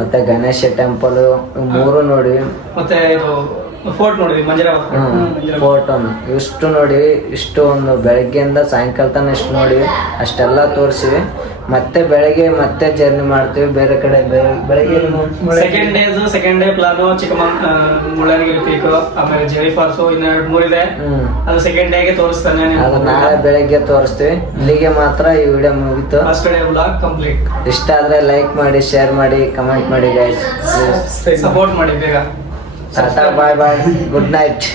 ಮತ್ತು ಗಣೇಶ ಟೆಂಪಲು 3 ನೋಡಿವಿ. ಮತ್ತೆ ಇದು ಫೋರ್ಟ್ ನೋಡಿದ್ವಿ, ಫೋರ್ಟ್ ಇಷ್ಟು ನೋಡಿವಿ. ಇಷ್ಟು ಒಂದು ಬೆಳಗ್ಗೆಯಿಂದ ಸಾಯಂಕಾಲ ತನಕ ಇಷ್ಟು ನೋಡಿವಿ. ಅಷ್ಟೆಲ್ಲ ತೋರಿಸಿವಿ. ಮತ್ತೆ ಬೆಳಗ್ಗೆ ಮತ್ತೆ ಜರ್ನಿ ಮಾಡ್ತೀವಿ ಬೇರೆ ಕಡೆ. ಬೆಳಗ್ಗೆ second day plan Mullayanagiri peak, ಆಮೇಲೆ ಜೆವಿ ಫಾಲ್ಸ್, ಇನ್ನು 2-3 ಇದೆ. ಅದು ಸೆಕೆಂಡ್ ಡೇಗೆ ತೋರಿಸ್ತಾನೆ, ಅದು ನಾಳೆ ಬೆಳಗ್ಗೆ ತೋರಿಸ್ತೀವಿ. ಇಲ್ಲಿಗೆ ಮಾತ್ರ ಈ ವಿಡಿಯೋ ಮುಗೀತು. First day vlog complete. ಇಷ್ಟ ಆದ್ರೆ ಲೈಕ್ ಮಾಡಿ, ಶೇರ್ ಮಾಡಿ, ಕಮೆಂಟ್ ಮಾಡಿ ಗೈಸ್. ಸಪೋರ್ಟ್ ಮಾಡಿ ಬೇಗ. ಟಾಟಾ ಬಾಯ್ ಬಾಯ್, ಗುಡ್ ನೈಟ್.